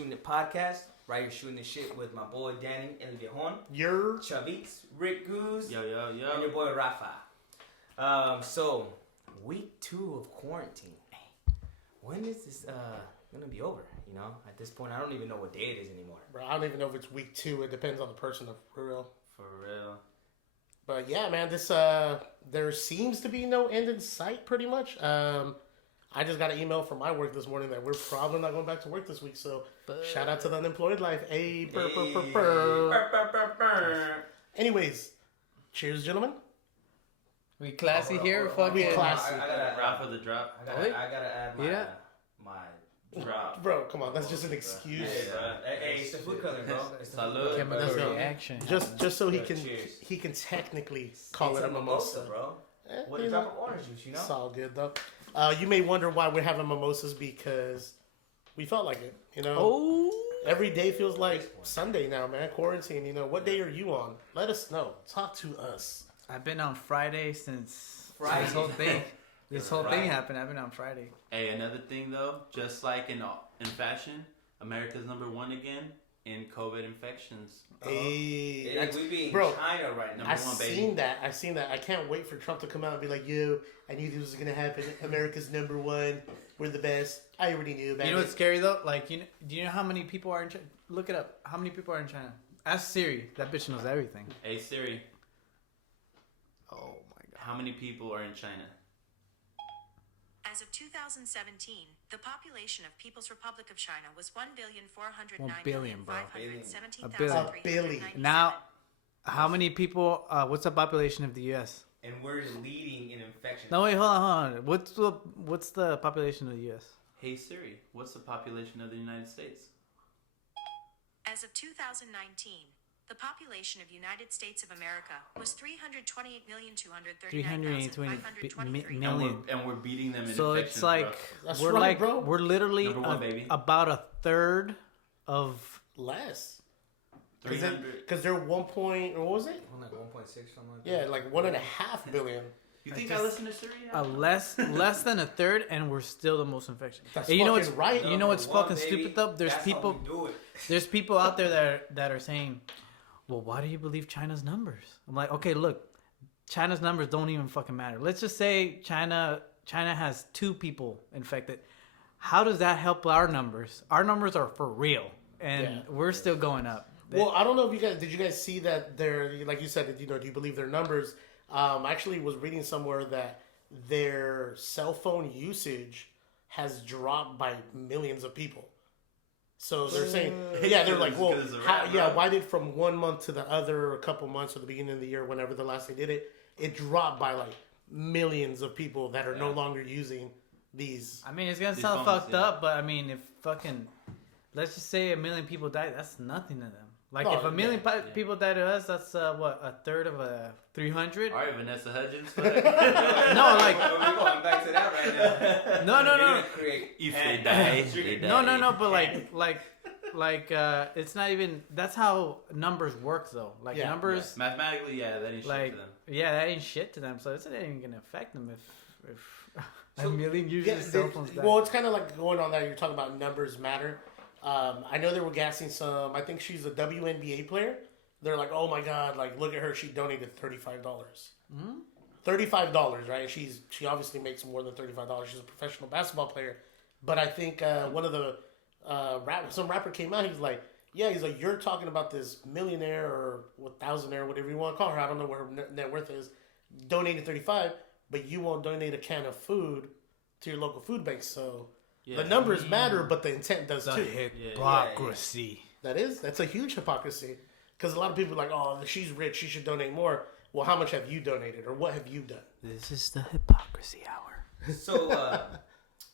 Shootin' It podcast. Right here, shooting the shit with my boy Danny El Viejon, Your Chavix, Rick Goose, Yo. and your boy Rafa. So week 2 of quarantine. When is this gonna be over? You know, at this point, I don't even know what day it is anymore. Bro, I don't even know if it's week 2. It depends on the person, for real. For real. But yeah, man, this there seems to be no end in sight, pretty much. I just got an email from my work this morning that we're probably not going back to work this week. So shout out to the unemployed life. Hey, burr. Anyways, cheers, gentlemen. We classy here, hold on. We classy. I gotta Drop of the drop. I gotta add my Drop. Bro, come on, that's just an excuse. Hey, it's the food color, bro. It's the food Salud. color. Let's go. reaction. Just so Cheers. he can technically call It's it a mimosa, bro. With you a know, drop of orange juice, you know. it's all good though. You may wonder why we're having mimosas because we felt like it. You know, every day feels like Sunday now, man. Quarantine. You know, what day are you on? Let us know. Talk to us. I've been on Friday since Friday. this whole thing. This whole thing happened. I've been on Friday. Hey, another thing though, just like in fashion, America's #1 again in COVID infections. Hey, We be in bro, China right now. Number one, baby. I've seen that. I can't wait for Trump to come out and be like, "Yo, I knew this was gonna happen. America's #1. We're the best. I already knew about You know it." what's scary though? Like, do you know how many people are in China? Look it up. How many people are in China? Ask Siri. That bitch knows everything. Hey Siri, Oh my god. how many people are in China? As of 2017, the population of People's Republic of China was 1,409,517,399. 1 billion, bro. A billion. Now, how many people? What's the population of the U.S.? And we're leading in infection. No, wait, hold on. What's the population of the U.S.? Hey Siri, what's the population of the United States? As of 2019, the population of United States of America was 328,239,523. million. And we're beating them in So infections, it's like That's we're right, like bro. we're literally Number one, baby. about a third of. Less. 300. Because they're 1 point, or what was it? Like 1.6, something like that. Yeah, like 1.5 billion. You think I listen to Siri? Less than a third, and we're still the most infectious. That's And you know what's fucking right. You know what's Number one, fucking baby. stupid though? That's how we do it. There's people out there that are saying, "Well, why do you believe China's numbers?" I'm like, okay, look, China's numbers don't even fucking matter. Let's just say China has 2 people infected. How does that help our numbers? Our numbers are for real, and we're still going up. Well, I don't know if did you guys see that they're, like you said, you know, do you believe their numbers? I actually was reading somewhere that their cell phone usage has dropped by millions of people. So they're saying, they're like, well, why did from 1 month to the other, a couple months or the beginning of the year, whenever the last they did it, it dropped by like millions of people that are no longer using these. I mean, it's gonna These sound phones, fucked yeah. up, but I mean, if fucking, let's just say 1 million people died, that's nothing to them. Like, Oh, if 1 million yeah. people died to us, that's what, a third of a 300? All right, Vanessa Hudgens. No, like, We're going back to that right now. no. You're gonna create If they die, they die. No, but like, it's not even. That's how numbers work, though. Like numbers, Mathematically, that ain't like shit to them. that ain't shit to them. So it's not even gonna affect them if a million uses cell phones die. Well, it's kind of like going on that. You're talking about numbers matter. I know they were gassing some. I think she's a WNBA player. They're like, oh my god, like look at her. She donated $35. $35, right? She obviously makes more than $35. She's a professional basketball player. But I think one of the some rapper came out. He's like, you're talking about this millionaire or thousandaire, whatever you want to call her. I don't know what her net worth is. Donated $35, but you won't donate a can of food to your local food bank. So the numbers matter, but the intent does too. Hypocrisy. That's a huge hypocrisy. Because a lot of people are like, oh, she's rich, she should donate more. Well, how much have you donated, or what have you done? This is the hypocrisy hour. So,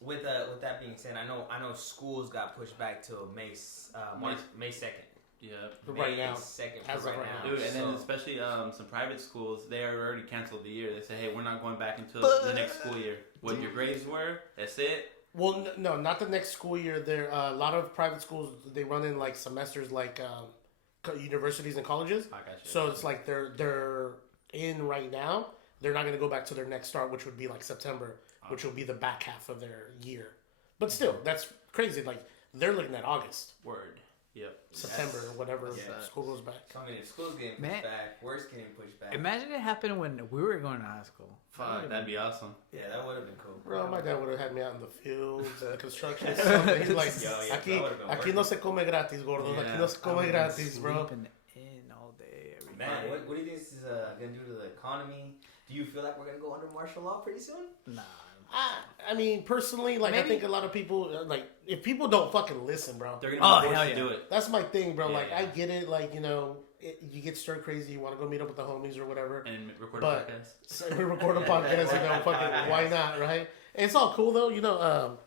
with that being said, I know schools got pushed back till May 2nd. Yeah. Right now. 2nd As for of right right now. Dude, and then So- especially some private schools, they already canceled the year. They say, hey, we're not going back until the next school year. What your grades were, that's it. Well, no, not the next school year. There, a lot of private schools, they run in like semesters, like universities and colleges. I got you. So it's like they're in right now. They're not going to go back to their next start, which would be like September, which will be the back half of their year. But still, that's crazy. Like they're looking at August, Word. Yep. September, or whatever Yeah. school goes back. So I mean, if school's getting pushed Man. back, work's getting pushed back. Imagine it happened when we were going to high school. Fuck, that'd be awesome. Yeah, that would have been cool. Bro, my dad would have had me out in the fields, construction, something. He's like, Yo, yeah, aquí, that would've been aquí no se come gratis, gordo. Yeah. Aquí no se come gratis, bro. Sleeping in all day, every Man, day. what do you think this is gonna do to the economy? Do you feel like we're gonna go under martial law pretty soon? Nah. I mean, personally, like, I Maybe. think a lot of people, like, if people don't fucking listen, bro. They're Oh, gonna be forced hell to yeah. do it. That's my thing, bro. Like, Yeah. I get it. Like, you know, you get stir crazy. You want to go meet up with the homies or whatever. And record But- a podcast. So we record a podcast, you know, fucking, why not, right? And it's all cool, though, you know,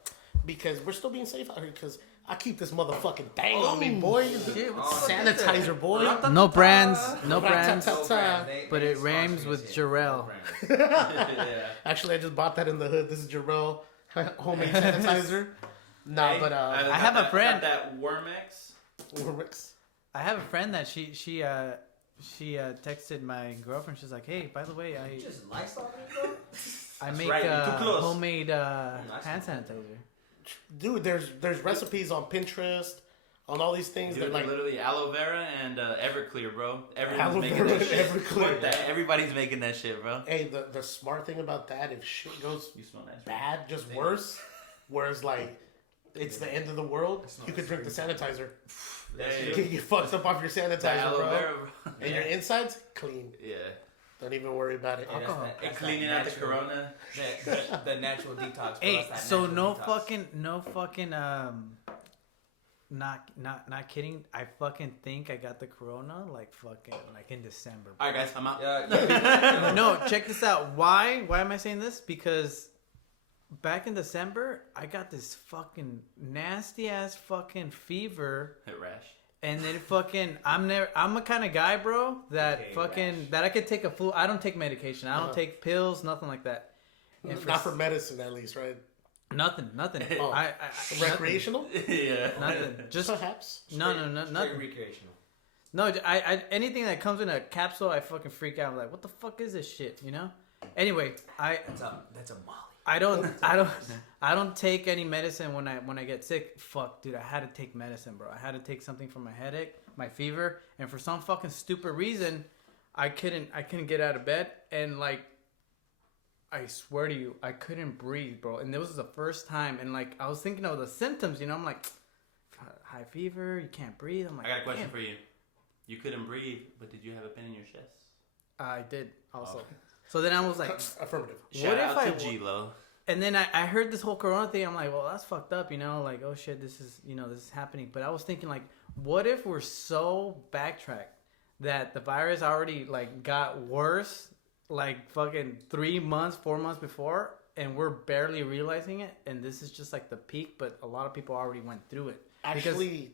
because we're still being safe out here, because I keep this motherfucking thing on me, boy. Shit, what the fuck is Sanitizer, boy. No brands, no Ra-ta-ta-ta. brands. No brands, they But ain't it rhymes sponsoring with us yet. Jarrell. No brands. Yeah. Actually, I just bought that in the hood. This is Jarrell homemade sanitizer. Nah, Hey, but I have a friend- Got that Wormex. Ricks. I have a friend that she texted my girlfriend. She's like, "Hey, by the way, You just Lysol me, bro? I make right, you're too close. homemade Nice. hand sanitizer." Dude, there's recipes on Pinterest, on all these things Dude, that like literally aloe vera and Everclear, bro. Everyone's Aloe making vera that shit. and Everclear. Fuck that. Everybody's making that shit, bro. hey, the smart thing about that, if shit goes You smell nice, bro. bad, just worse, whereas like it's the end of the don't you could drink the sanitizer. That's Yeah, You true. get fucked up off your That sanitizer, aloe bro. vera, bro. And your insides clean. Yeah. Don't even worry about it. Yeah, that's Alcohol. that- that's Cleaning that out the natural- corona. The natural detox. bro. Hey, That's that so natural detox. no fucking not kidding. I fucking think I got the corona like in December. All right, guys, I'm out. Yeah, No, check this out. Why am I saying this? Because back in December, I got this fucking nasty ass fucking fever. Hit rash. And then I'm a kind of guy, bro, that Okay, rash. that I could take a flu. I don't take medication. I don't Uh-huh. take pills, nothing like that. And Not for medicine, at least, right? nothing. Oh. I Recreational, Yeah. Nothing. Just perhaps. no, Straight nothing. recreational. No, I anything that comes in a capsule, I fucking freak out. I'm like, what the fuck is this shit? You know. Anyway, That's a molly. I don't take any medicine when I get sick. Fuck, dude, I had to take medicine, bro. I had to take something for my headache, my fever, and for some fucking stupid reason, I couldn't get out of bed, and like, I swear to you, I couldn't breathe, bro. And this was the first time, and like, I was thinking of the symptoms, you know. I'm like, high fever, you can't breathe. I'm like, I got a question damn. for you. You couldn't breathe, but did you have a pain in your chest? I did also. Oh. So then I was like, Affirmative. Shout if out I- to G-Lo. and then I heard this whole corona thing. I'm like, well, that's fucked up, you know? Like, oh shit, this is happening. But I was thinking, like, what if we're so backtracked that the virus already, like, got worse, like, fucking 3 months, 4 months before, and we're barely realizing it, and this is just, like, the peak, but a lot of people already went through it. Actually,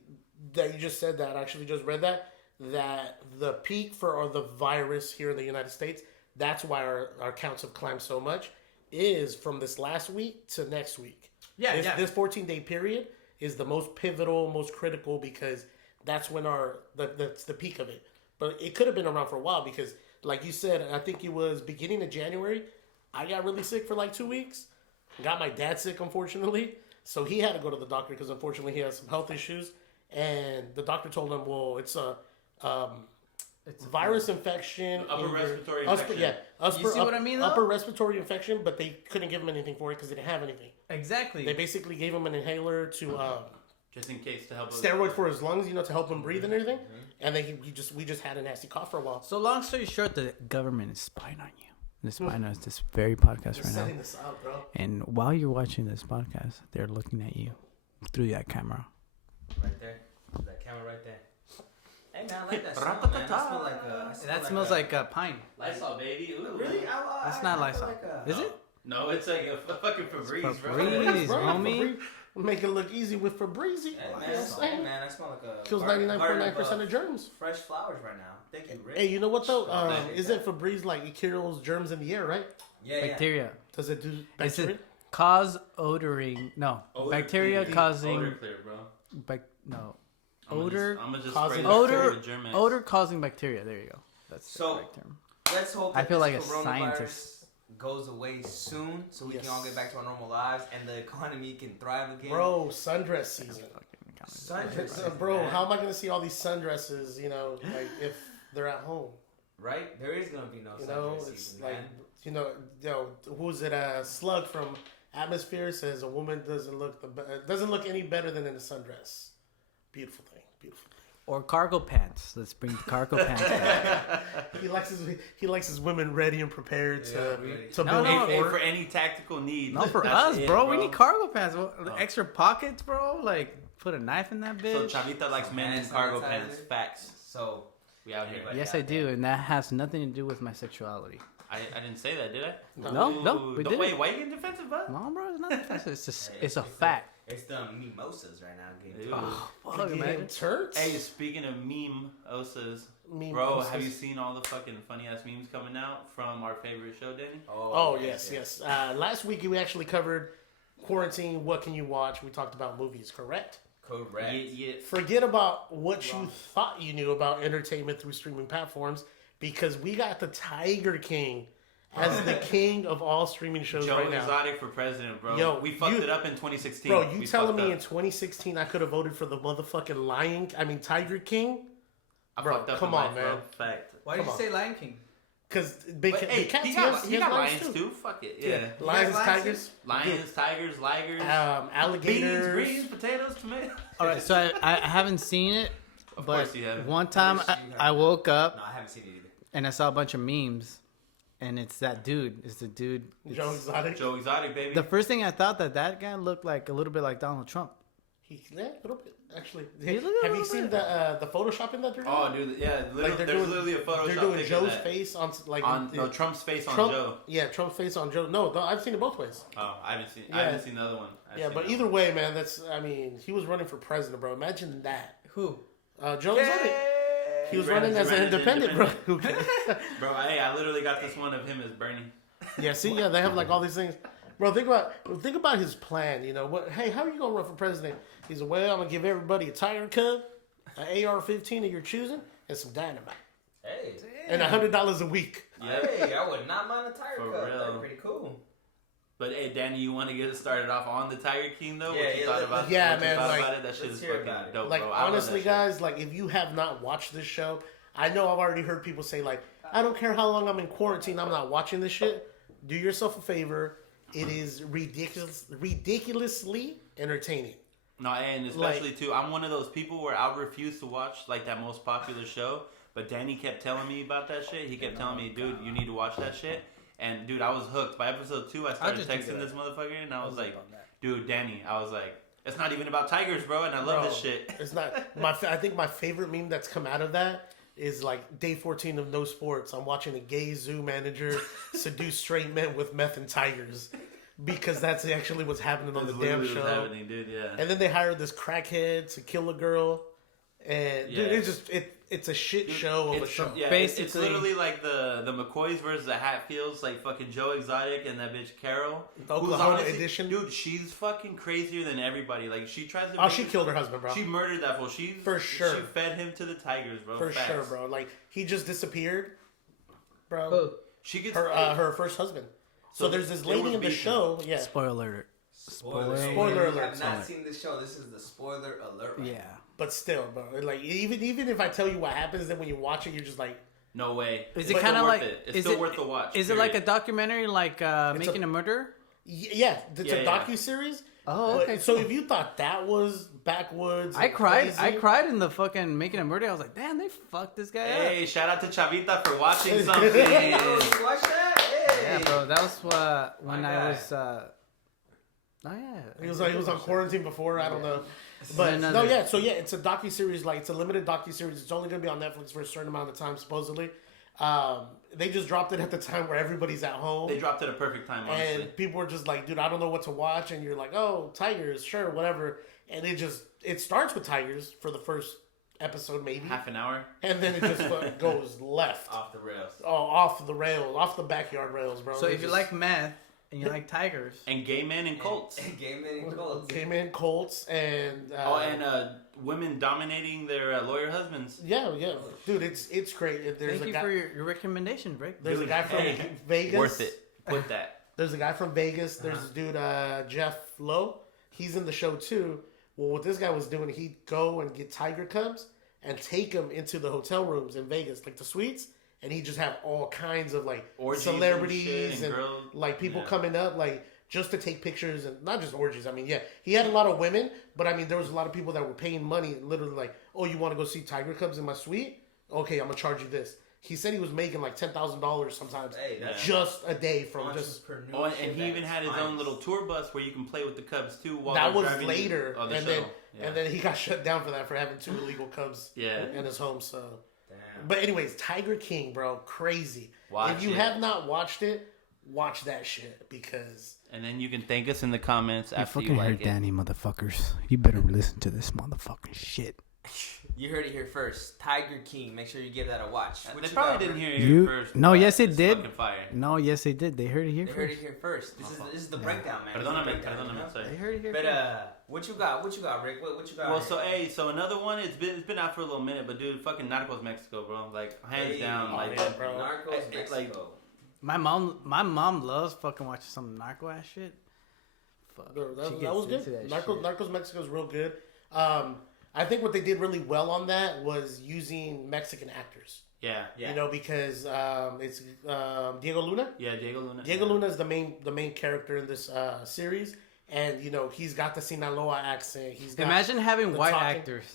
that you just said that. I actually just read that the peak for the virus here in the United States, that's why our counts have climbed so much, is from this last week to next week. Yeah, This 14-day period is the most pivotal, most critical, because that's when that's the peak of it. But it could have been around for a while because, like you said, I think it was beginning of January, I got really sick for like 2 weeks. Got my dad sick, unfortunately. So he had to go to the doctor because, unfortunately, he has some health issues. And the doctor told him, well, it's a virus infection. Upper in your- respiratory upper- infection. Yeah. You see what I mean, though? Upper respiratory infection, but they couldn't give him anything for it because they didn't have anything. Exactly. They basically gave him an inhaler to Just in case to help us. steroid for his lungs, to help him breathe and everything. And then we just had a nasty cough for a while. So long story short, the government is spying on you. They're spying on this very podcast Just right setting now. this out, bro. And while you're watching this podcast, they're looking at you through that camera. Right there. That camera right there. Hey man, I like that smell, man. That smells like That smells like pine. Lysol, baby. Ooh. Really? That's I not feel Lysol. like Is it? No, it's like a fucking Febreze, bro. Febreze. Bro, homie. Febreze. Make it look easy with Febreze. Hey, You know man, what I'm that saying? smells like a Kills garden 99.9% of germs. fresh flowers right now. Thank you, Rick. Hey, you know what though? Thank you. Isn't Febreze like it kills germs in the air, right? Yeah. Bacteria. Does it do Is bacteria? it cause odoring? No. Odor Bacteria clear. causing. Odor clear, bro. No. I'm Odor gonna just causing spray odor- bacteria with Germ-X. Odor causing bacteria. There you go. That's the So- correct term. Let's hope I that feel this like a coronavirus scientist. goes away soon so we Yes. can all get back to our normal lives and the economy can thrive again. Bro, sundress season. Sundresses, Bro, man. how am I gonna see all these sundresses? You know, like if they're at home. Right? There is gonna be no You know, sundress it's season, like man. who's it? Slug from Atmosphere says a woman doesn't look any better than in a sundress. Beautiful thing. Beautiful. Or cargo pants. Let's bring cargo pants back. He likes his women ready and prepared to No, build no, a Hey, fort. for any tactical need. Not for that's us, it, bro. We need cargo pants. Extra pockets, bro. Like, put a knife in that So bitch. Chavita likes men in Hand cargo sanitizer. pants. Facts. So We out here. Everybody- Yes, I do. And that has nothing to do with my sexuality. I didn't say that, did I? No, Ooh, we don't- didn't. Wait, why you getting defensive, bud? No, bro. It's not offensive. It's just, Hey, it's a fact. it's the mimosas right now. Getting Ew. tossed. Fuck, Getting imagine. turds? Hey, speaking of meme osas, Meme bro, osas. have you seen all the fucking funny ass memes coming out from our favorite show, Danny? Oh yes. Last week we actually covered quarantine. What can you watch? We talked about movies, correct? Correct. Yeah. Forget about what you thought you knew about entertainment through streaming platforms, because we got the Tiger King as the king of all streaming shows Joe right now. Exotic for president, bro. Yo, we fucked it up in 2016. Bro, you We telling fucked me up. in 2016 I could have voted for the motherfucking Tiger King? I bro, fucked up come in life, on, bro. man. Fact. Why did you say Lion King? Because But, hey, he got lions too. too. Fuck it. Yeah. Lions, lions tigers, Lions, tigers, ligers, alligators. beans, potatoes, tomatoes. All right, so I haven't seen it, Of but course you haven't. one time I woke up No, I haven't seen it either. and I saw a bunch of memes, and it's that dude. It's the dude. Joe Exotic. Joe Exotic, baby. The first thing I thought that guy looked like a little bit like Donald Trump. A little bit, actually. He looked a Have you little seen bit. the Photoshop in that? They're doing? Oh, dude, yeah. Like There's literally a Photoshop They're doing picture of Joe's that. face on On Trump's face Trump, on Joe. Yeah, Trump's face on Joe. No, I've seen it both ways. Oh, I haven't seen. Yeah. I haven't seen the other one. Yeah, but either way, man, he was running for president, bro. Imagine that. Who? Joe Exotic. He was running as an independent, bro. Who cares? Bro, I literally got this one of him as Bernie. Yeah, see, they have like all these things. Bro, think about his plan. You know what? Hey, how are you gonna run for president? He's like, well, I'm gonna give everybody a Tiger Cub, an AR-15 of your choosing, and some dynamite, Hey, and $100 a week. Yeah. hey, I would not mind a tire For cut. real. That'd be pretty cool. But hey, Danny, you want to get it started off on the Tiger King though? Yeah, What you yeah, thought let- about? yeah, what you man, thought like, about it? That shit let's is hear fucking about it. dope, Like bro. I love honestly, that shit. guys, like if you have not watched this show, I know I've already heard people say like, I don't care how long I'm in quarantine, I'm not watching this shit. Do yourself a favor. It is ridiculously entertaining. No, and especially too, I'm one of those people where I'll refuse to watch like that most popular show. But Danny kept telling me about that shit. He kept telling me, dude, you need to watch that shit. And dude, I was hooked. By episode 2, I started just do texting that. this motherfucker, and I was like, dude, Danny, I was like, it's not even about tigers, bro, and I love Bro, this shit. It's not I think my favorite meme that's come out of that is like day 14 of No Sports. I'm watching a gay zoo manager seduce straight men with meth and tigers, because that's actually what's happening on That's the damn literally what's show. happening, dude. Yeah. And then they hired this crackhead to kill a girl, and dude, Yeah. it's a shit show of a It's, show. yeah, Basically- it's literally like the McCoys versus the Hatfields, like fucking Joe Exotic and that bitch Carol. The Oklahoma edition. Dude, she's fucking crazier than everybody. Like she tries to. Oh, she killed her husband, bro. She murdered that fool. She For sure. She fed him to the tigers, bro. For Facts. sure, bro. Like he just disappeared, bro. Who? She gets Her first husband. So, So there's this they lady were in the beefing. show. Yeah. Spoiler alert. Spoiler Spoiler If you alert. have not seen this show, this is the spoiler alert. Right Yeah. But still, bro. Like even if I tell you what happens, then when you watch it, you're just like, no way. Is It's it still kind of worth like? it. It's is still it, worth the watch. Is it like a period. documentary, like Making a Murderer? yeah, it's Yeah, a yeah. docu-series. Oh, But- okay. So if you thought that was backwoods, I and cried. crazy, I cried in the fucking Making a Murderer. I was like, damn, they fucked this guy up. Hey, shout out to Chavita for watching something. Oh, you watch that? Hey. Yeah, bro, that was when My I guy. was. Oh yeah. He was on quarantine before. I don't know. But Another- no, yeah. So yeah, it's a docu-series. Like it's a limited docu-series. It's only gonna be on Netflix for a certain amount of time, supposedly. They just dropped it at the time where everybody's at home. They dropped it at a perfect time, honestly. And people were just like, dude, I don't know what to watch. And you're like, oh, tigers, sure, whatever. And it starts with tigers for the first episode, maybe. Half an hour. And then it just goes left. Off the rails. Oh, off the rails, off the backyard rails, bro. So It if you just- like meth and you like tigers, And gay men and cults. And Gay Men and Colts. Came in Colts and Women dominating their lawyer husbands. yeah, dude, it's great. There's thank a you guy. for your recommendation, Rick. There's a guy from Hey, Vegas. Worth it. Put that. There's a guy from Vegas. There's this dude, Jeff Lowe. He's in the show too. Well, what this guy was doing, he'd go and get tiger cubs and take them into the hotel rooms in Vegas, like the suites, and he'd just have all kinds of like Orgies celebrities and and like people yeah. coming up, like just to take pictures, and not just orgies. I mean, yeah, he had a lot of women, but I mean, there was a lot of people that were paying money, literally like, oh, you want to go see tiger cubs in my suite? Okay, I'm gonna charge you this. He said he was making like $10,000 sometimes just a day from just. Oh, and he even had his own little tour bus where you can play with the Cubs too. While That they're was driving later, on the and show. then he got shut down for that, for having 2 illegal Cubs in his home. So, but anyways, Tiger King, bro, crazy. If you have not watched it, watch that shit because. And then you can thank us in the comments after you fucking like heard it. Danny, motherfuckers. You better listen to this motherfucking shit. You heard it here first. Tiger King. Make sure you give that a watch. They probably didn't hear it here first. No, yes, it It's did. fucking fire. No, yes, they did. They heard it here They first. heard it here first. This is the breakdown, man. Perdóname, sorry. They heard it here But first. what you got? What you got, Rick? What you got? Well, here? so another one. It's been out for a little minute, but dude, fucking Narcos Mexico, bro. Like hands down, like yeah, bro. Narcos It's Mexico. My mom loves fucking watching some narco ass shit. Fuck. Bro, She that gets was good. into that Narcos Mexico is real good. I think what they did really well on that was using Mexican actors. yeah. You know, because it's Diego Luna. Yeah, Diego Luna. Diego Luna is the main character in this series, and you know he's got the Sinaloa accent. He's got Imagine having the white talking- actors.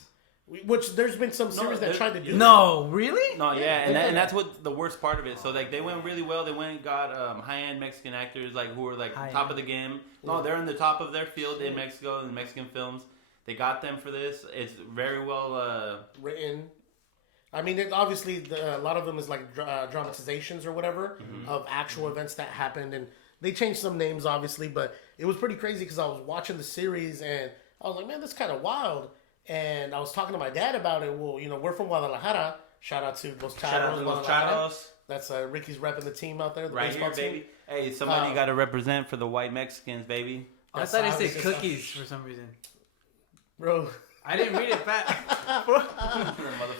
Which there's been some series that there- tried to do. No, really? No, yeah, and that's what the worst part of it. So like they went really well. They went and got high end Mexican actors like who were like top of the game. No, they're in the top of their field in Mexico in Mexican films. They got them for this. It's very well Written. I mean, obviously a lot of them is like dramatizations or whatever of actual events that happened, and they changed some names obviously, but it was pretty crazy because I was watching the series and I was like, man, that's kind of wild. And I was talking to my dad about it. Well, you know, we're from Guadalajara. Shout out to Los Charros. shout out to Los Guadalajara. Charos. That's Ricky's repping the team out there. The Right baseball here, team. baby. Hey, somebody got to represent for the white Mexicans, baby. I thought it That's said how- cookies for some reason. Bro. I didn't read it fast.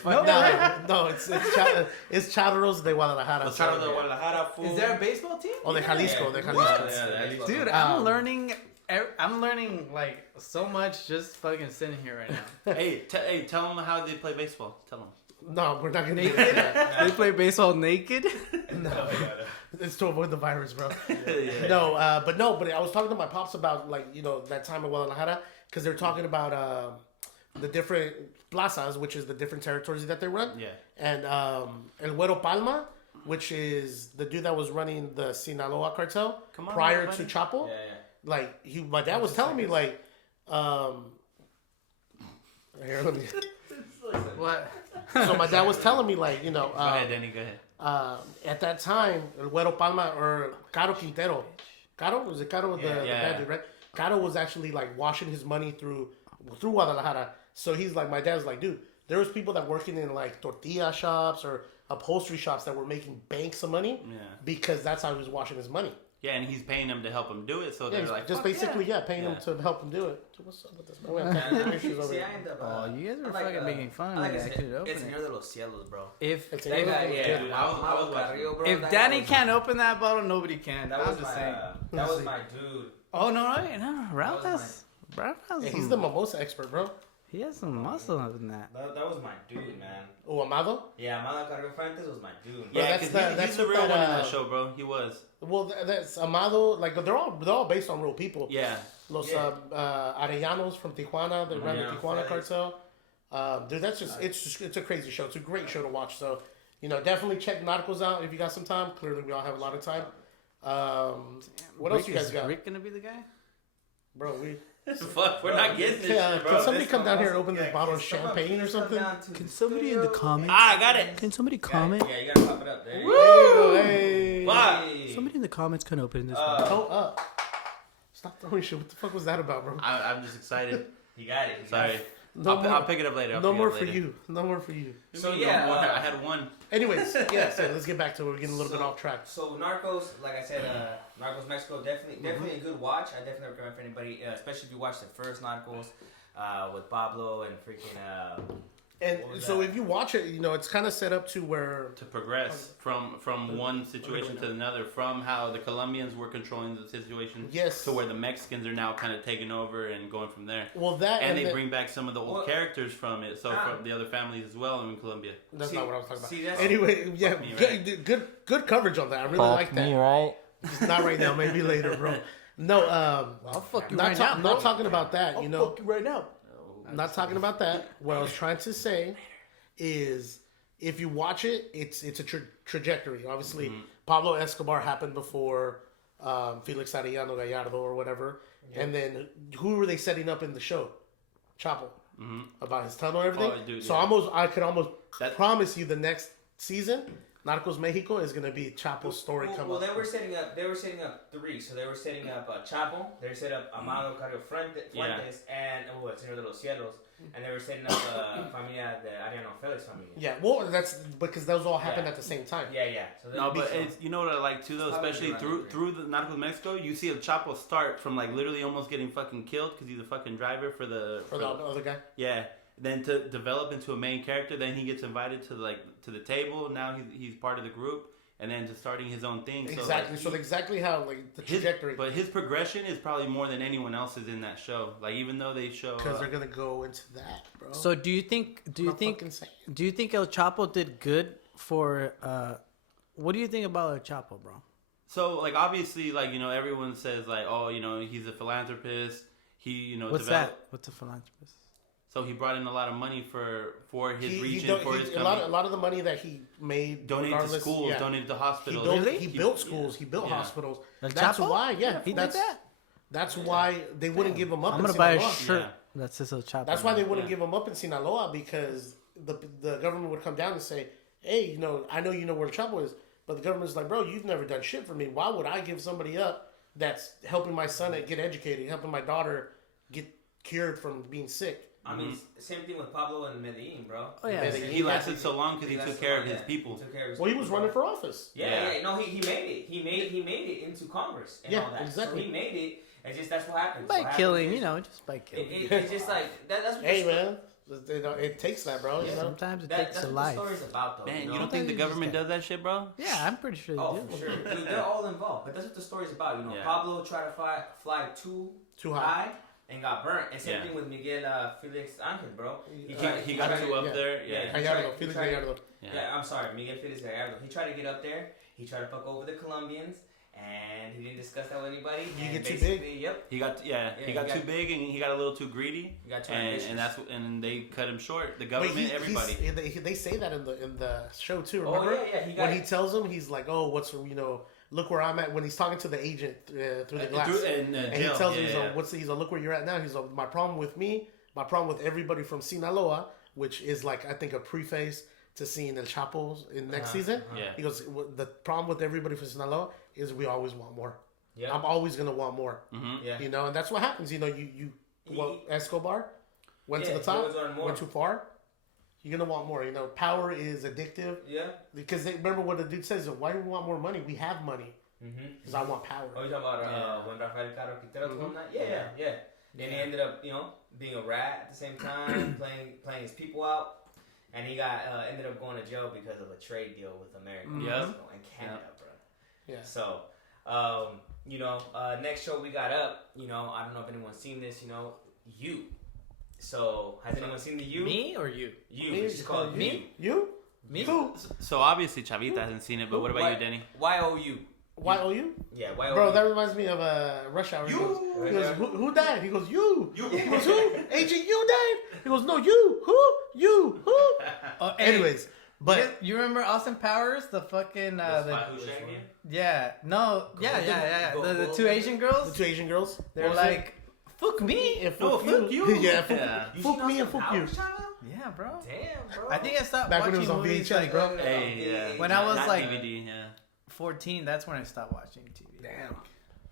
No, it's Charros de Guadalajara. Los Charos de Guadalajara. Fool. Is there a baseball team? Oh, de Jalisco. De Jalisco. Yeah, Dude, I'm learning. I'm learning like so much just fucking sitting here right now. Hey, tell them how they play baseball. Tell them. No, we're not gonna get into that. They play baseball naked. No, it's to avoid the virus, bro. Yeah. No, but I was talking to my pops about like you know that time in Guadalajara because they're talking about the different plazas, which is the different territories that they run. Yeah. And El Güero Palma, which is the dude that was running the Sinaloa cartel prior to Chapo. Yeah. Like my dad was telling me like, here let me. What? So my dad was telling me like you know. Go ahead, Danny. Go ahead. At that time, El Güero Palma or Caro Quintero. Caro? Was it Caro the bad dude, right? Caro was actually like washing his money through Guadalajara. So he's like, my dad's like, dude, there was people that working in like tortilla shops or upholstery shops that were making banks of money because that's how he was washing his money. Yeah, and he's paying them to help him do it. So they're like, just "Fuck basically, paying them to help him do it. So what's up with this? Man? We have technical issues over here. Oh, you guys were fucking making fun I like of me. I could open It's it. near the Los Cielos, bro. If It's That guy, good. dude, I was watching. Carrillo, bro, if that Danny was- can't open that bottle, nobody can. that I'm was just my, saying. that was my dude. Oh no, Ralph That was has. Ralph has. Yeah, some, he's the mimosa expert, bro. He has some muscle in that. That was my dude, man. Oh, Amado? Yeah, Amado Carrillo Fuentes was my dude. Man. yeah, that's because the- he's the that's real what one in that, that show, bro. He was. Well, that's Amado. Like they're all based on real people. Yeah. Los Arellanos from Tijuana, the ran the Yeah, Tijuana Felix. cartel. Dude, that's just it's a crazy show. It's a great show to watch. So, you know, definitely check Narcos out if you got some time. Clearly, we all have a lot of time. What else you guys Is got, Rick gonna be the guy? bro? Fuck, we're not getting this shit, bro. Can somebody come down here and open this bottle of champagne or something? Can somebody in the comments? I got it. Can somebody comment? Yeah, you gotta pop it up there. Woo! Hey, Fuck. Somebody in the comments can open this. toe up. Stop throwing shit. What the fuck was that about, bro? I'm just excited. You got it. Sorry. No I'll more. pick it up later. No more for you. No more for you. So No yeah, more. I had one. Anyways, yeah. So let's get back to it. We're getting a little bit off track. So Narcos, like I said, Narcos Mexico, definitely a good watch. I definitely recommend for anybody, especially if you watch the first Narcos with Pablo and freaking And What was so that? if you watch it, it's kind of set up to where To progress from one situation to another, from how the Colombians were controlling the situation, Yes. to where the Mexicans are now kind of taking over and going from there. well that And they then- bring back some of the old Well, characters from it, so from the other families as well in Colombia. That's See- not what I was talking about. see, that's- Anyway, yeah, me, good coverage on that. I really Fuck like that. me, right? Just not right now, maybe later, bro. No, I'll fuck you not right now, bro. not talking about that. I'll fuck you right now. I'm not talking about that. What I was trying to say is, if you watch it, it's a trajectory. Obviously, Pablo Escobar happened before Felix Arellano Gallardo or whatever, and then who were they setting up in the show? Chapo, about his tunnel and everything. Oh, dude, so yeah. I could almost That- promise you the next season, Narcos Mexico, is going to be Chapo's story Well, coming. they were setting up. They were setting up three. So they were setting up Chapo. They set up Amado Carrillo Fuentes and Señor de los Cielos, and they were setting up Familia de Ariano Felix Familia. Yeah, well, that's because those all happened Yeah. at the same time. Yeah. So No, but it's, you know what I like too, though, Probably especially right, through the Narcos Mexico, you see El Chapo start from like literally almost getting fucking killed because he's a fucking driver for the other guy. yeah. Then to develop into a main character, then he gets invited to the table. Now he's part of the group, and then to starting his own thing. Exactly. So exactly how the trajectory. But his progression is probably more than anyone else's in that show. Like even though they show Because they're gonna go into that, bro. So do you think El Chapo did good for? What do you think about El Chapo, bro? So like obviously like everyone says like he's a philanthropist. He What's that? What's a philanthropist? So he brought in a lot of money for his region, his a lot of the money that he made donated to schools, donated to hospitals. He built schools, he built hospitals. El That's Chapo? why, He did that. That's why they wouldn't give him up. I'm in gonna buy a Sinaloa. shirt Yeah. that says El Chapo. That's why they wouldn't give him up in Sinaloa, because the government would come down and say, "Hey, I know you know where El Chapo is, but the government's like, bro, you've never done shit for me. Why would I give somebody up that's helping my son get educated, helping my daughter get cured from being sick?" I mean, same thing with Pablo and Medellin, bro. Oh, yeah. Medellin. He lasted so long because he took care of his people. Well, he was running for office. Yeah. No, he made it. He made it into Congress and Yeah, all that. exactly. So he made it. It's just that's what happens. by What happens killing, is- just by killing. It's just like that's what Hey, the man, it takes that, bro. You know. Sometimes it that's takes a what life. the story's about, though. Man, you you know? don't think the Sometimes you just government can't. does that shit, bro? Yeah, I'm pretty sure they Oh, do. for sure. Dude, they're all involved. But that's what the story's about. Yeah. Pablo tried to fly too high. and got burnt. And same Yeah. thing with Miguel Felix Angel, bro. He got too up there. Yeah. Gallardo, Felix tried- Gallardo. Yeah, I'm sorry, Miguel Felix Gallardo. He tried to get up there. He tried to fuck over the Colombians, and he didn't discuss that with anybody. You and get too basically, Yep. He got he got too big and he got a little too greedy. He got too and ambitious. and they cut him short. The But government, everybody. they say that in the show too. Oh, Remember? yeah, he got when it. he tells him, he's like, "Oh, what's look where I'm at." When he's talking to the agent through the glass, in and he jail. tells him, Yeah, he's yeah. like, he's like, "Look where you're at now." He's like, "My problem with me, my problem with everybody from Sinaloa," which is like I think a preface to seeing El Chapo in next season. Yeah. He goes, "The problem with everybody from Sinaloa is we always want more. Yeah. I'm always gonna want more." Yeah. And that's what happens. Escobar went to Yeah, the he top, always wanted more. went too far. You're gonna want more. Power is addictive. Yeah. Because remember what the dude says: "Why do we want more money? We have money." Mm-hmm. Because I want power. Oh, you talking about when Rafael Caro Quintero told him that? Yeah. Then he ended up, being a rat at the same time, playing his people out, and he got ended up going to jail because of a trade deal with America and Canada, bro. Yeah. So, next show we got up. I don't know if anyone's seen this. You. So has anyone seen the You? Me or you? You. Me? It's just called Me? You? Me? Who? So obviously Chavita hasn't seen it, but what about you, Denny? Y-O-U. Y-O-U? Yeah, Y-O-U. Bro, that reminds me of Rush Hour. He goes, who died? He goes, you. He goes, who? Agent, you died? He goes, no, you. Who? You. Who? Oh, hey, Anyways, but you remember Austin Powers? The fucking yeah, no, yeah. The two Asian the girls. two Asian girls, They're what was it? like, fuck me. Yeah, No, fuck you. Yeah, Yeah. fuck me and fuck you. Yeah, bro. Damn, bro. I think I stopped Back when watching it was on movies VHS, like, bro. Hey, yeah. When I was Not like- DVD, yeah. 14. That's when I stopped watching TV. Damn.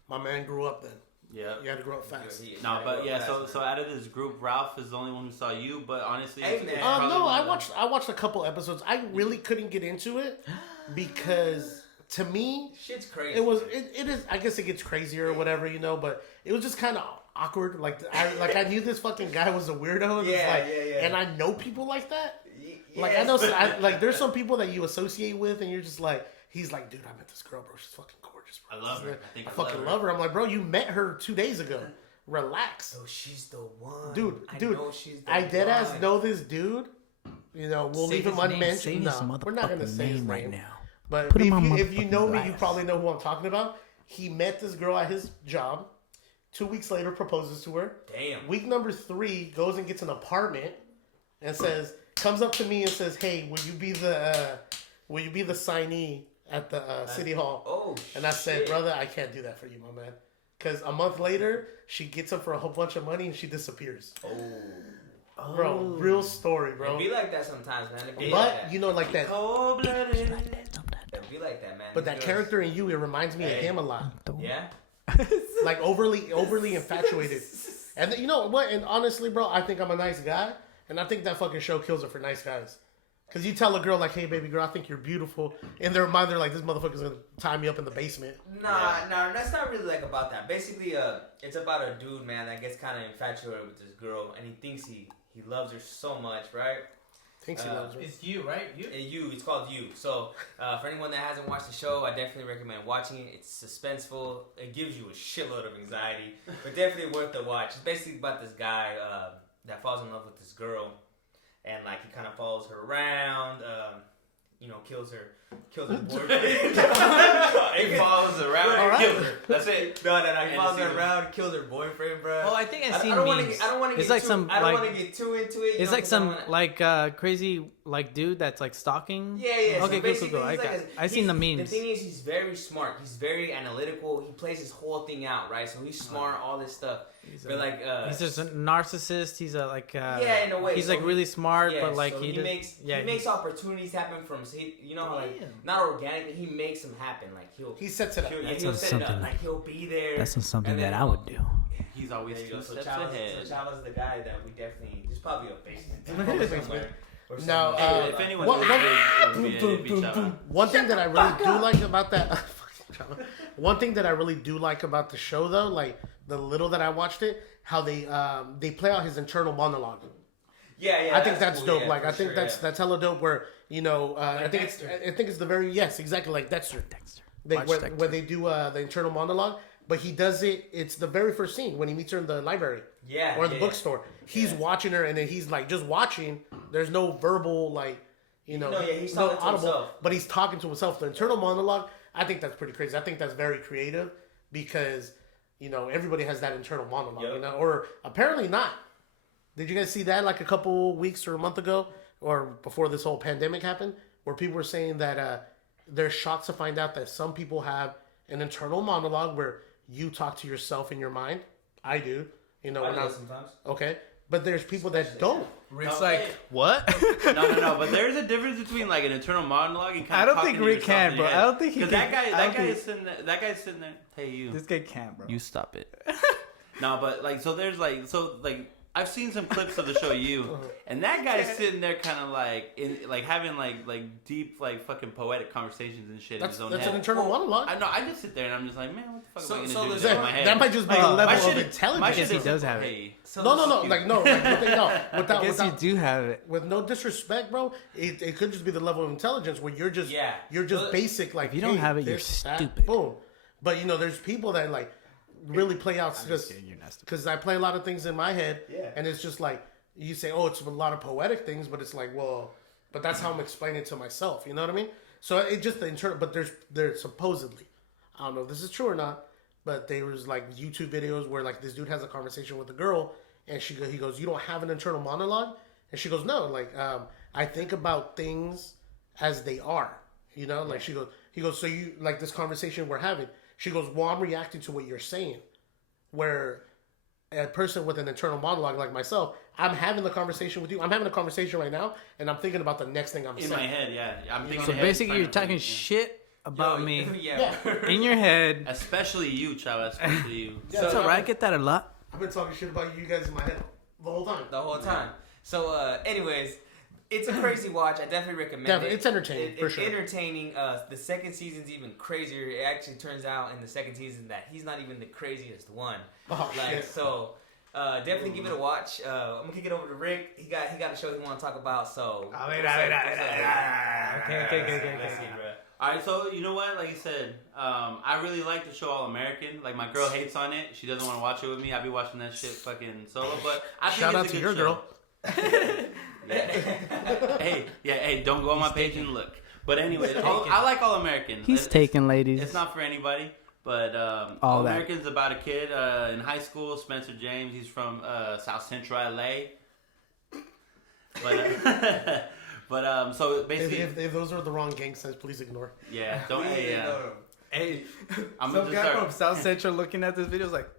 My man grew up then. Yeah. You had to grow up fast. No, but yeah. So out of this group, Ralph is the only one who saw you. But honestly, Hey, it's man. probably No, one I of the- watched a couple episodes. I really couldn't get into it because to me Shit's crazy. it is. I guess it gets crazier or whatever, but it was just kind of awkward. Like I knew this fucking guy was a weirdo. And And I know people like that. Like I know, like there's some people that you associate with, and you're just like, he's like, dude, I met this girl, bro. She's fucking gorgeous, bro. I love her. I fucking love her. I'm like, bro, you met her 2 days ago. Relax. Oh, she's the one. Dude, I know she's the I one. deadass know this dude. You know, we'll leave him unmentioned. No, we're not gonna say his name right now. But if you know me, you probably know who I'm talking about. He met this girl at his job. 2 weeks later, proposes to her. Damn. Week number 3, goes and gets an apartment, and comes up to me and says, "Hey, will you be the signee at the city hall?" Oh, and I said, "Brother, I can't do that for you, my man." Because a month later, she gets him for a whole bunch of money and she disappears. Oh. Bro, real story, bro. It be like that sometimes, man. It be But like that. you know, like that. Cold-blooded. It be like that, man. But that character in you, it reminds me of him a lot. Yeah. Like overly infatuated. And you know what? And honestly, bro, I think I'm a nice guy, and I think that fucking show kills it for nice guys. Because you tell a girl like, "Hey, baby girl, I think you're beautiful," in their mind, they're like, "This motherfucker's gonna tie me up in the basement." Nah, that's not really like about that. Basically, it's about a dude, man, that gets kind of infatuated with this girl, and he thinks he loves her so much, right? Thinks he loves her. It's you, right? It's called You. So, for anyone that hasn't watched the show, I definitely recommend watching it. It's suspenseful. It gives you a shitload of anxiety, but definitely worth the watch. It's basically about this guy that falls in love with this girl, and like he kind of follows her around. Kills her boyfriend. He follows around, kills her. That's it. No. He follows her around, kills her boyfriend, bro. Oh, I think I've seen I don't memes. want to get. It's like I don't want to get too into it. It's like some crazy like dude that's like stalking. Yeah. Okay, so cool. I've seen the memes. The thing is, he's very smart. He's very analytical. He plays his whole thing out, right? So he's smart, all this stuff. He's just a narcissist. He's a like. In a way. He's so like really smart, yeah, but like so he makes opportunities happen from not organically. He makes them happen. Like he sets it up. He'll set it up. Like he'll be there. That's not something that I would do. He's always 2 steps ahead. So Chava's the guy that we definitely. There's probably a basement somewhere. Now, if anyone one thing that I really do like about that, one thing that I really do like about the show, though, like the little that I watched it, how they play out his internal monologue. Yeah. I think that's cool. dope. Yeah, like I think that's hella dope. Where I think it's the very exactly like Dexter. Where they do the internal monologue, but he does it. It's the very first scene when he meets her in the library. Or the bookstore. He's watching her, and then he's like just watching. There's no verbal he's talking to himself. But he's talking to himself. The internal monologue, I think that's pretty crazy. I think that's very creative because everybody has that internal monologue. Or apparently not. Did you guys see that like a couple weeks or a month ago, or before this whole pandemic happened, where people were saying that they're shocked to find out that some people have an internal monologue where you talk to yourself in your mind. I do. I do that sometimes. Okay. But there's people that don't. Rick's like, what? No. But there's a difference between like an internal monologue and kind of. I don't think Rick can, bro. I don't think he can. That guy's sitting there. Hey, you. This guy can't, bro. You stop it. No, but I've seen some clips of the show You, and that guy's sitting there kind of like having like deep like fucking poetic conversations and shit in his own head. That's an internal monologue. I know. I just sit there and I'm just like, man, what the fuck am I gonna do in my head? That might just be a level of intelligence. My shit he does have it. No. I guess you do have it. With no disrespect, bro, it could just be the level of intelligence where you're just basic. Like if you don't have it, you're stupid. Boom. But there's people that like really play out because I play a lot of things in my head, and it's just like you say, oh, it's a lot of poetic things, but it's like, well, but that's how I'm explaining it to myself. You know what I mean? So it just the internal. But there's supposedly, I don't know if this is true or not, but there was like YouTube videos where like this dude has a conversation with a girl, and he goes, you don't have an internal monologue, and she goes, no, like I think about things as they are. He goes, so you like this conversation we're having. She goes, well, I'm reacting to what you're saying. Where a person with an internal monologue like myself, I'm having the conversation with you. I'm having a conversation right now, and I'm thinking about the next thing I'm saying. In my head, yeah. I'm thinking. So basically, you're talking shit about me in your head. Especially you, Chava. Especially you. That's alright. I get that a lot. I've been talking shit about you guys in my head the whole time. So, anyways, It's a crazy watch. I definitely recommend it. It's entertaining, for It's sure. entertaining. The second season's even crazier. It actually turns out in the second season that he's not even the craziest one. Oh, shit. So, definitely give it a watch. I'm gonna kick it over to Rick. He got a show he want to talk about. So, Okay. Let's see, bro. All right, so you know what? Like you said, I really like the show All American. Like my girl hates on it. She doesn't want to watch it with me. I be watching that shit fucking solo. But I think Shout out it's a to good your show. girl. Hey, don't go on my page and look. But anyway, I like All American. He's taken, ladies. It's not for anybody, but All All that. American's about a kid in high school, Spencer James. He's from South Central LA. But so basically, If those are the wrong gang signs, please ignore. yeah, don't. Hey, I'm some gonna guy just from South Central looking at this video is like,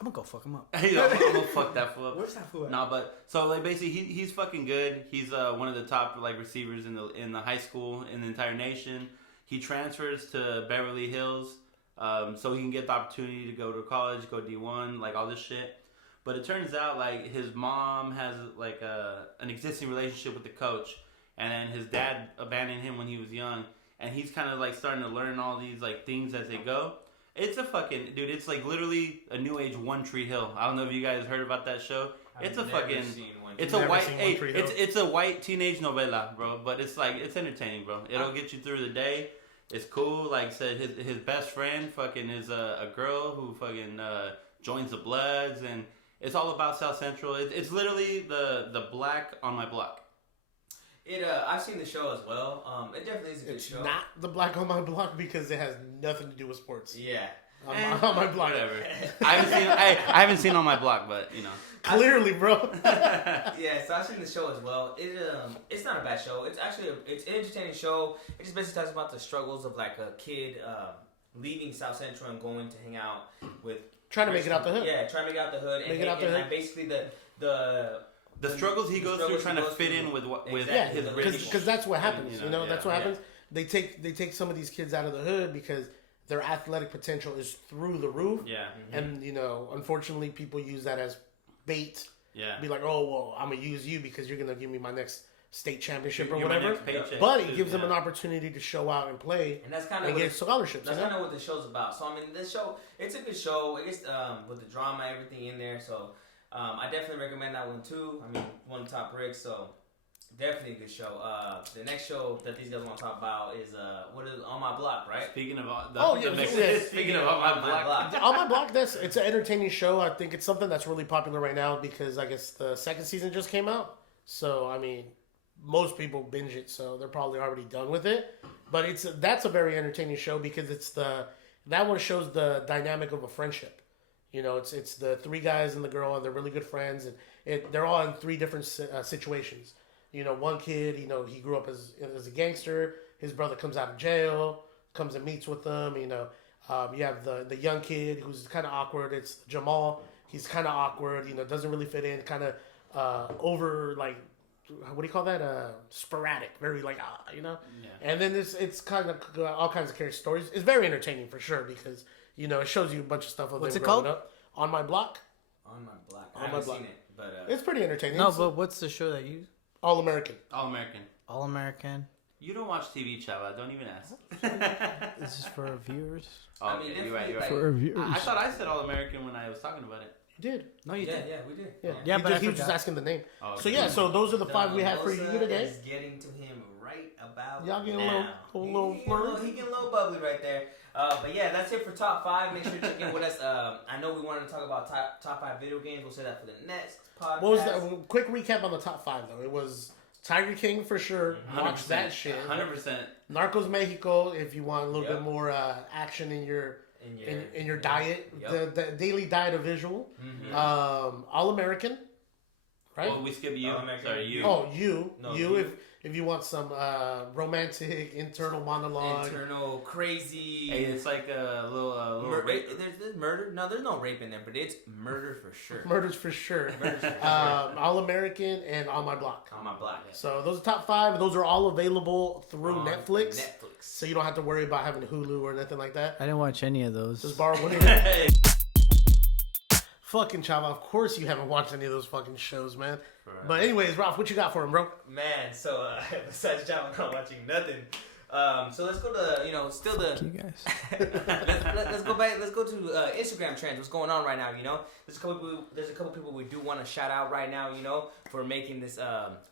I'm gonna go fuck him up. Hey, I'm gonna fuck that fool up. Where's that fool at? No, but so like basically he's fucking good. He's one of the top like receivers in the high school in the entire nation. He transfers to Beverly Hills so he can get the opportunity to go to college, go D1, like all this shit. But it turns out like his mom has like an existing relationship with the coach, and then his dad abandoned him when he was young, and he's kind of like starting to learn all these like things as they go. It's a fucking dude. It's like literally a new age One Tree Hill. I don't know if you guys heard about that show. It's a fucking. It's a Never white. seen Hey, One Tree Hill. it's a white teenage novela, bro. But it's like it's entertaining, bro. It'll get you through the day. It's cool. Like I said, his best friend fucking is a girl who fucking joins the Bloods, and it's all about South Central. It's literally the black on my block. I've seen the show as well. It definitely is a good It's show. not the black on my block because it has nothing to do with sports. Yeah. On my block. Whatever. I haven't seen on my block, but you know. Clearly, bro. Yeah, so I've seen the show as well. It's not a bad show. It's actually it's an entertaining show. It just basically talks about the struggles of like a kid leaving South Central and going to hang out with Trying to make it out the hood. Yeah, trying to make it out the hood. And basically The struggles he goes through trying to fit in with Yeah, his because that's what happens. You know, That's what happens. They take some of these kids out of the hood because their athletic potential is through the roof. Yeah. And unfortunately, people use that as bait. Yeah. Be like, oh well, I'm gonna use you because you're gonna give me my next state championship or You're my whatever. next paycheck, But it too, gives them an opportunity to show out and play And that's kind of and get scholarships. That's kind of what the show's about. So I mean, this show, it's a good show. It's with the drama, everything in there. So I definitely recommend that one too. I mean, one of the top Ricks. So definitely a good show. The next show that these guys want to talk about is what is On My Block, right? Speaking of Speaking of On My Block. On My Block, it's an entertaining show. I think it's something that's really popular right now because I guess the second season just came out. So I mean, most people binge it, so they're probably already done with it. But that's a very entertaining show because that one shows the dynamic of a friendship. It's the three guys and the girl, and they're really good friends, and they're all in three different situations. One kid, he grew up as a gangster. His brother comes out of jail, comes and meets with them. You have the young kid who's kind of awkward. It's Jamal. He's kind of awkward. Doesn't really fit in. Kind of over like, what do you call that? Sporadic. Very like Yeah. And then it's kind of all kinds of character stories. It's very entertaining for sure because it shows you a bunch of stuff of What's them it growing called? up. On My Block. On My Block. On I My haven't Block. seen it, but It's pretty entertaining. No, but what's the show that you? All American. All American. All American. You don't watch TV, Chava. Don't even ask. This is for viewers. Oh, I mean, okay, you're right. You're right. For viewers. I thought I said All American when I was talking about it. You did. No, you yeah, did. yeah, we did. Yeah, but he I was just forgot. asking the name. Oh, So okay. yeah, so those are the five we have for you today. Is getting to him right about Y'all getting now. a little flirty? He getting a little bubbly right there. But yeah, that's it for top five. Make sure to check in with us. I know we wanted to talk about top five video games. We'll say that for the next podcast. What was that? Quick recap on the top five though. It was Tiger King for sure. Watch that shit. 100%. Narcos Mexico if you want a little Yep. bit more action in your diet. Yep. The daily diet of visual. Mhm. All American. Right? Oh, we skip you. All American. Sorry, you. Oh, you. No, you. you. If you want some romantic internal monologue. Internal crazy. Hey, it's like a little rape. There's murder. No, there's no rape in there, but it's murder for sure. Murders for sure. Murders for sure. All American and On My Block. On My Block. So those are top five. Those are all available through On Netflix. Netflix. So you don't have to worry about having Hulu or nothing like that. I didn't watch any of those. Just borrow one of your... Fucking Chava, of course you haven't watched any of those fucking shows, man. But anyways, Ralph, what you got for him, bro? Man, so besides Java, I'm not watching nothing. So let's go to still the. You guys. let's go back. Let's go to Instagram trends. What's going on right now? There's a couple people we do want to shout out right now. For making this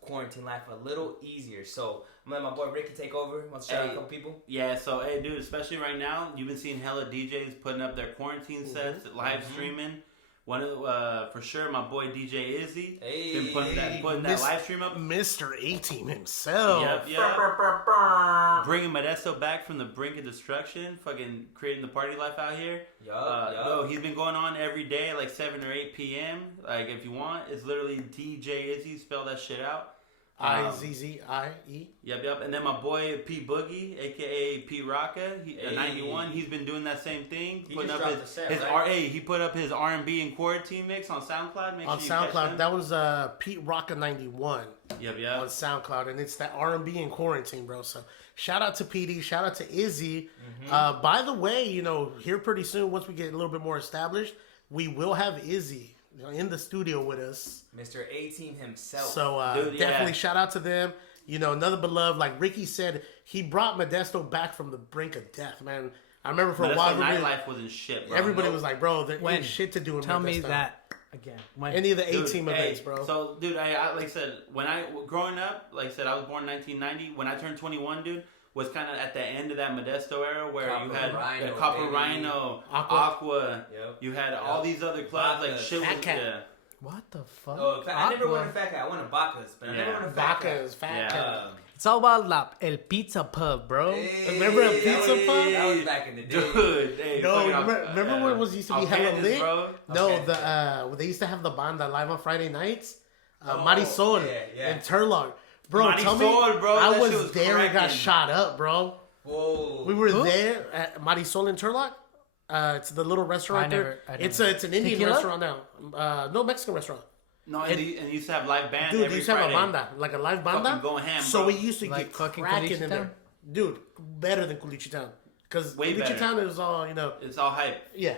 quarantine life a little easier. So I'm gonna let my boy Ricky take over. Want to shout out a couple people? Yeah. So hey, dude, especially right now, you've been seeing hella DJs putting up their quarantine sets, live streaming. One of for sure, my boy DJ Izzy been putting that live stream up. Mr. A-Team himself. Yep. Bringing Modesto back from the brink of destruction. Fucking creating the party life out here. Yo, he's been going on every day, like 7 or 8 p.m. Like, if you want, it's literally DJ Izzy. Spell that shit out. Izzzie. Yep. And then my boy P Boogie, aka P Rocka, 91. He's been doing that same thing. He putting just up dropped his the set, right? he put up his R&B and quarantine mix on SoundCloud. Make On sure you catch SoundCloud, them. that was Pete Rocka 91 Yep. on SoundCloud, and it's that R&B in quarantine, bro. So shout out to PD, shout out to Izzy. By the way, here pretty soon, once we get a little bit more established, we will have Izzy in the studio with us. Mr. A-Team himself. So Dude, definitely shout out to them. Another beloved, like Ricky said, he brought Modesto back from the brink of death, man. I remember for a while, nightlife wasn't shit, bro. everybody was like, bro, there When? ain't shit to do in Tell Modesto. me that again. When? Any of the Dude, A-Team hey, events, bro. So, dude, I like I said, growing up, like I said, I was born in 1990. When I turned 21, dude, was kind of at the end of that Modesto era where Copper you had Rhino, the Copper baby. Rhino, Aqua. Aqua. Yep. You had all these other clubs, like Bacchus. shit Fat was, Cat. yeah. What the fuck? Oh, I never Aqua. went to Fat Cat. I went to Bacchus, but I never went to Fat Cat. Bacchus, Fat Yeah. Cat. It's all about El Pizza Pub, bro. Remember a pizza pub? That was back in the day. Dude, hey, No, fucking remember when it was used to be hella Alcantas, lit? bro. No, Okay. they used to have the banda live on Friday nights. Oh, Marisol yeah. and Turlock. Bro, tell me, Marisol, bro, I that shit was was there and got cracking. shot up, bro. Whoa. We were there at Marisol and Turlock. It's the little restaurant there. I It's never- an Indian Tequila? restaurant now. No, Mexican restaurant. No, and they used to have live bands Dude, they every used to have a Friday. banda, like a live banda. Fucking going ham, so bro. we used to Like get fucking cracking Culichi in Town? there. Dude, better than Culichi Town. Because Way Culichi better. Town is all, It's all hype. yeah.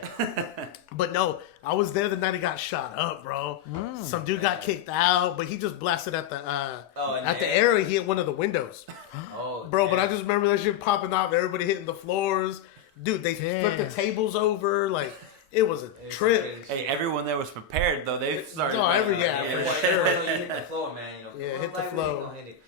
But no, I was there the night he got shot up, bro. Some dude got kicked out, but he just blasted at the in the air. He hit one of the windows, Oh, bro. But I damn. just remember that shit popping off. Everybody hitting the floors, dude. They flipped the Damn. tables over. Like it was a trip. crazy. Hey, everyone there was prepared though. They started. No, like, yeah, Yeah, for sure. You hit the floor, man. Yeah, hit the like, floor. we gonna hit it.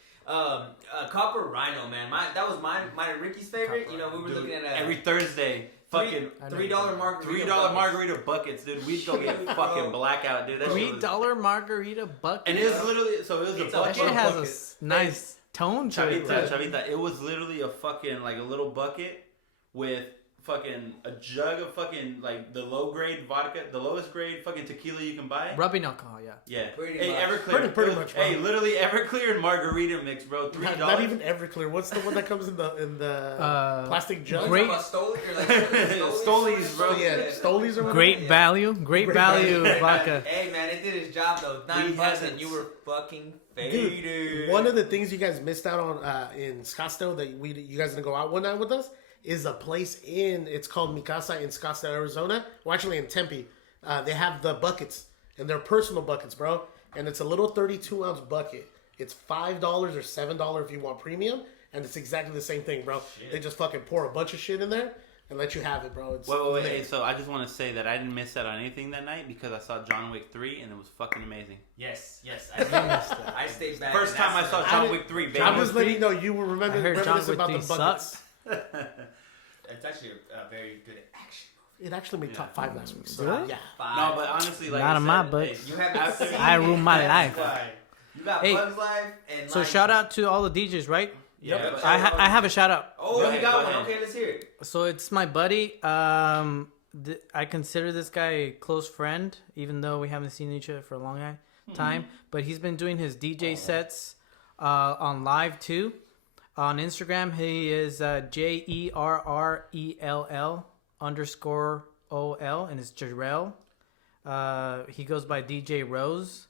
Copper Rhino, man. That was mine and Ricky's favorite. We were Dude, looking at every Thursday, fucking $3 margarita. $3 buckets. margarita buckets, dude. We'd go get fucking blackout, dude. That shit was- $3 margarita bucket. And it was literally so it was It's a a that bucket. shit has a buckets. nice tone to it. Chavita, Chavita. It was literally a fucking like a little bucket with fucking a jug of fucking like the low grade vodka, the lowest grade fucking tequila you can buy. Rubbing alcohol, yeah. Yeah. Pretty Hey, much. Everclear. Pretty It was- much, bro. Hey, literally Everclear and margarita mix, bro. $3. Not even Everclear. What's the one that comes in the plastic jug? Great- About Stoli or like Stolies, bro. Yeah, Stolies or whatever. Great value. Great value vodka. Hey man, it did its job though. $9 had and you were fucking Dude, faded. one of the things you guys missed out on in Scottsdale that you guys didn't go out one night with us is a place it's called Mikasa in Scottsdale, Arizona. Well, actually in Tempe. They have the buckets, and they're personal buckets, bro. And it's a little 32-ounce bucket. It's $5 or $7 if you want premium, and it's exactly the same thing, bro. They just fucking pour a bunch of shit in there and let you have it, bro. It's Wait. lit. Hey, so I just want to say that I didn't miss out on anything that night because I saw John Wick 3 and it was fucking amazing. Yes. I stayed back. First and time I that's saw the- John Wick 3, baby. I'm just letting you know you will remember I heard John reminisce Wick about the 3 buckets. sucks. It's actually a very good action. It actually made top 5 last week. So, Really? yeah. No, but honestly, like Not I in my said, book. hey, You haven't after- seen I ruined my That's life. why. You got Hey, Bugs Life and So Lion shout King. out to all the DJs, right? Yeah, but- I have a shout out. Oh, Go you ahead, got go one. ahead. Okay, let's hear it. So it's my buddy. I consider this guy a close friend, even though we haven't seen each other for a long time. But he's been doing his DJ sets on live too. On Instagram, he is JERRELL_OL, and it's Jarrell. He goes by DJ Rose.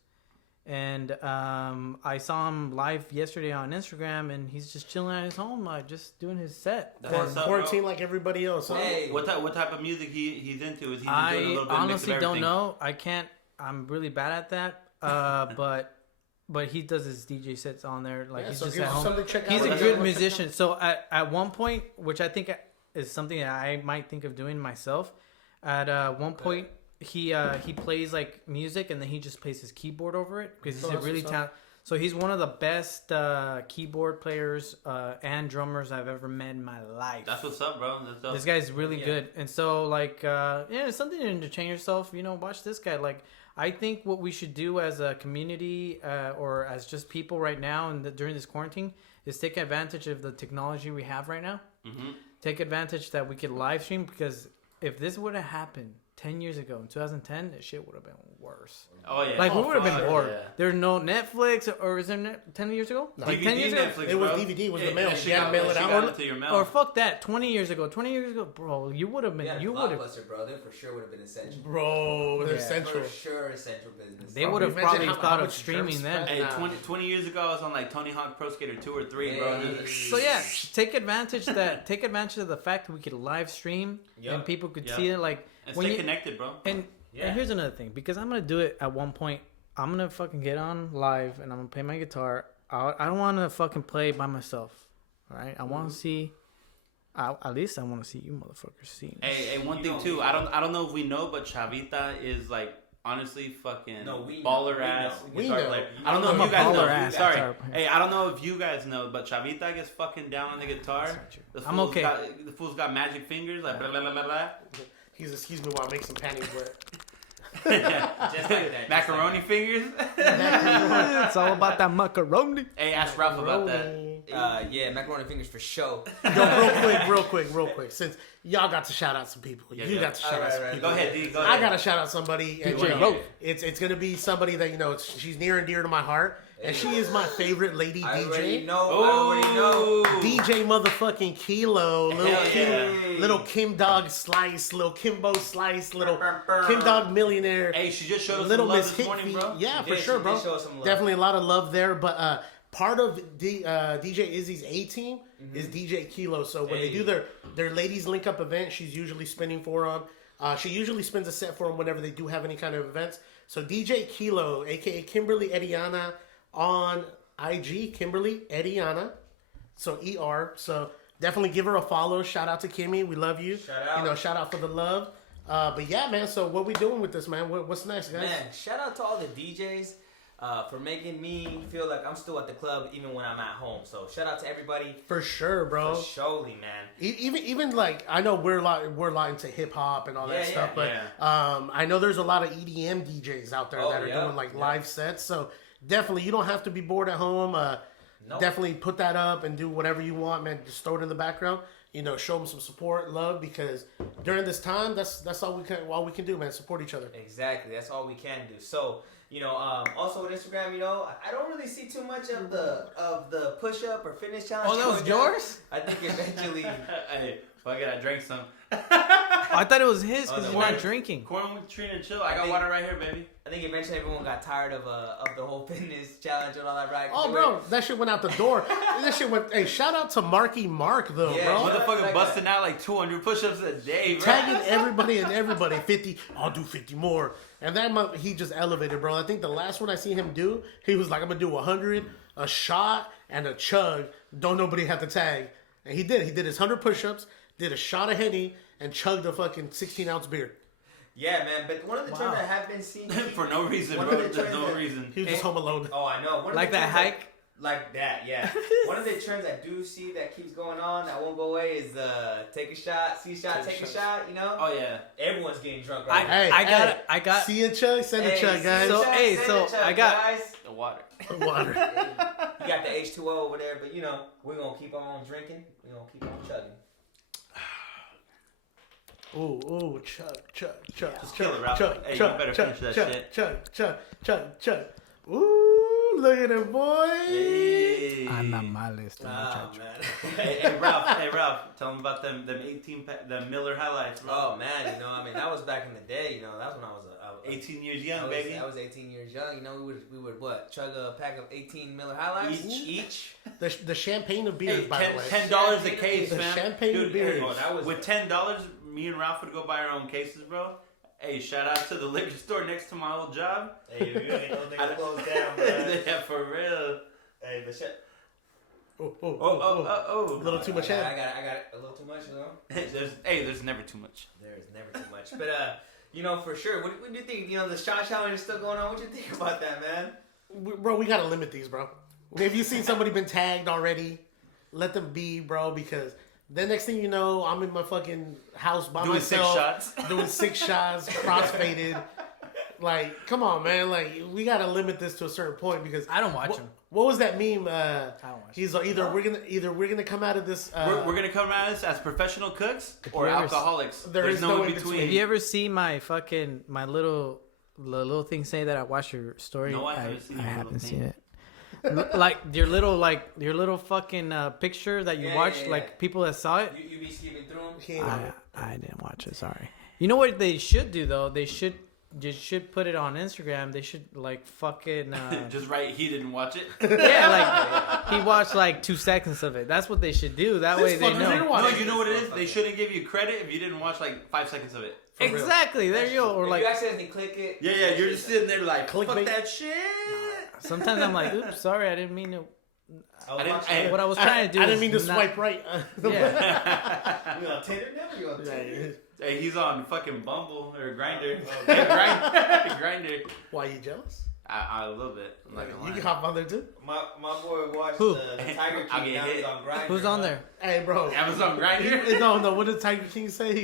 And I saw him live yesterday on Instagram, and he's just chilling at his home, just doing his set. That's what's up, Quarantine bro. like everybody else. Huh? Hey, What type of music he's into? Is he just doing a I little bit of mix of honestly don't everything? know. I can't. I'm really bad at that. But he does his DJ sets on there. Like Yeah, he's so just give at us home. something to check He's out. a Let's good check musician. So at one point, which I think is something that I might think of doing myself. At one point, he plays like music and then he just plays his keyboard over it because he's a really talented. So he's one of the best keyboard players and drummers I've ever met in my life. That's what's up, bro. That's dope. This guy's really good. And so like it's something to entertain yourself. Watch this guy. Like I think what we should do as a community or as just people right now and during this quarantine is take advantage of the technology we have right now. Mm-hmm. Take advantage that we could live stream because if this would have happened 10 years ago in 2010, this shit would have been worse. Oh yeah. Like we would have been fuck, bored. yeah. There's no Netflix or is there 10 years ago? Like 10 years ago? Netflix, It was bro. DVD, it was the Yeah, mail. yeah, You had to mail it out. got it to your mail. Or fuck that, 20 years ago, bro, you would have been, yeah, you would have, Blockbuster, bro. They for sure would have been essential. Bro, they're Yeah. essential. For sure, essential business. they would have Imagine probably how thought of much streaming germs then. spread. Hey, 20 years ago, I was on like Tony Hawk Pro Skater 2 or 3, bro. Hey. So yeah, take advantage of the fact that we could live stream and Yup. people could Yup. see it. Like And when stay you connected, bro. and here's another thing because I'm gonna do it at one point. I'm gonna fucking get on live and I'm gonna play my guitar. I don't want to fucking play by myself. All right, I want to see. At least I want to see you motherfuckers sing. Hey, one You thing know, too. we I don't know if we know, but Chavita is like honestly fucking No, we know. baller We ass know. We guitar know. player. You I don't know I'm if a you guys know. baller ass Sorry. guitar player. Hey, I don't know if you guys know, but Chavita gets fucking down on the guitar. That's not true. The I'm fool's okay. The fool's got magic fingers, like blah blah blah blah blah. He's excuse me while I make some panties wet. Just like that. Macaroni fingers. It's all about that macaroni. Hey, ask Ralph about that. Yeah, macaroni fingers for show. Yo, real quick. Since y'all got to shout out some people, Yeah, you yeah. got to shout out some Alright, people. Go ahead, D. Go ahead. I gotta shout out somebody. And, DJ Rope. it's gonna be somebody that she's near and dear to my heart, and she is my favorite lady I already DJ. know. I already know. DJ motherfucking Kilo, Hell little Kim Dog Slice, little Kimbo Slice, little Kim Dog Millionaire, Hey, she just showed us little some love Miss this morning, Hickey. bro. Yeah, She for did, sure, she bro. did show us some love. Definitely a lot of love there, but part of DJ Izzy's A team is DJ Kilo. So when they do their ladies link up event, she's usually spinning for them. She usually spins a set for them whenever they do have any kind of events. So DJ Kilo, aka Kimberly Ediana, on IG, Kimberly Ediana, so ER. So definitely give her a follow. Shout out to Kimmy, we love you. Shout out. Shout out for the love. But yeah, man. So what we doing with this, man? What's next, guys? Man, shout out to all the DJs for making me feel like I'm still at the club even when I'm at home. So shout out to everybody. For sure, bro. For surely, man. Even like I know we're a lot into hip hop and all that Yeah, stuff, but yeah. I know there's a lot of EDM DJs out there Oh, that are yeah, doing like yeah. live sets. So definitely, you don't have to be bored at home. No. Definitely put that up and do whatever you want, man. Just throw it in the background. Show them some support, love, because during this time, that's all we can do, man. Support each other. Exactly. That's all we can do. So, also with Instagram, I don't really see too much of the push up or fitness challenge. Oh, that was going down. yours? I think eventually. Hey, fuck it, I drank some. I thought it was his because Oh, you're no. not drinking. Corn with Trina and chill. I got think- water right here, baby. I think eventually everyone got tired of the whole fitness challenge and all that, right? Oh, bro, that shit went out the door. That shit went. Hey, shout out to Marky Mark though, Yeah, bro. shout out. Motherfucker busting out like 200 push-ups a day, bro. Tagging everybody and everybody. 50. I'll do 50 more. And he just elevated, bro. I think the last one I see him do, he was like, I'm gonna do 100, a shot, and a chug. Don't nobody have to tag. And he did. He did his 100 push-ups, did a shot of Henny, and chugged a fucking 16-ounce beer. Yeah, man. But one of the trends I have been seeing For no reason, One bro. of the There's trends no that- reason. He was just home alone. Oh, I know. One of Like the that trends hike? Like that, yeah. One of the trends I do see that keeps going on that won't go away is take a shot, see a shot, take a shot. Oh yeah. Everyone's getting drunk right now. Hey, I got. See a chug, send a chug, see guys. a So, chug, hey, send so a chug, I got- guys. The water. Water. You got the H2O over there, but we're gonna keep on drinking. We're gonna keep on chugging. Ooh, chug, chug, chug, Just chug, kill it, Ralph. chug, Hey, you chug, better chug, finish that chug, shit. chug, chug, chug, chug. Ooh, Look at it, boy. Hey. I'm not my list. Oh, muchacho. man. Hey, Ralph, tell them about them 18 the Miller highlights, bro. Oh, man, that was back in the day, that was when I was 18 years young, baby. I was 18 years young. We would what? Chug a pack of 18 Miller High Lives Each. The champagne of beers, Hey, by the way. $10 a case, The man. champagne Dude, beers. with $10, me and Ralph would go buy our own cases, bro. Hey, shout out to the liquor store next to my old job. Hey, we ain't gonna close down, bro. Yeah, for real. Hey, but shit. A little too much head. I got a little too much, There's never too much. There is never too much. But for sure. What do you think? The shot challenge is still going on. What do you think about that, man? Bro, we gotta limit these, bro. If you seen somebody been tagged already, let them be, bro, because then next thing you know, I'm in my fucking house by Doing myself. 6 shots. Doing 6 shots, crossfaded. Like, come on, man. Like, we gotta limit this to a certain point because I don't watch them. What was that meme? I don't watch He's either we're gonna come out of this. We're gonna come at this as professional cooks or you ever- alcoholics. There There's is no no in in between. between. Have you ever seen my little thing say that I watched your story? No, I haven't seen I your haven't little seen thing. it. like your little fucking picture that you Yeah, watched, yeah. like people that saw it. You be skipping through them? He ain't on it. I didn't watch it. Sorry. You know what they should do though? They should put it on Instagram. They should like fucking Just right, he didn't watch it. yeah, like he watched like 2 seconds of it. That's what they should do. That way they fucker know. didn't watch No, it. you know what it is? They shouldn't give you credit if you didn't watch like 5 seconds of it. For real. Exactly. There you go. Or If like you accidentally click it. Yeah, you're just sitting there like, fuck Clickbait. that shit. sometimes I'm like, oops, sorry, I didn't mean to. I was I didn't- watching I- it. What I was trying to do. I didn't is mean to not- swipe right. Yeah. You on Tinder now? You on Tinder? Hey, he's on fucking Bumble or Grinder. Oh, Grinder. Why, you jealous? I a little bit. I'm not gonna You lie. can hop on there too. My boy watched Who? the Tiger I'll King. get Now hit. he's on Grindr. Who's on there? Hey, bro. Amazon Grinder. No. What did Tiger King say?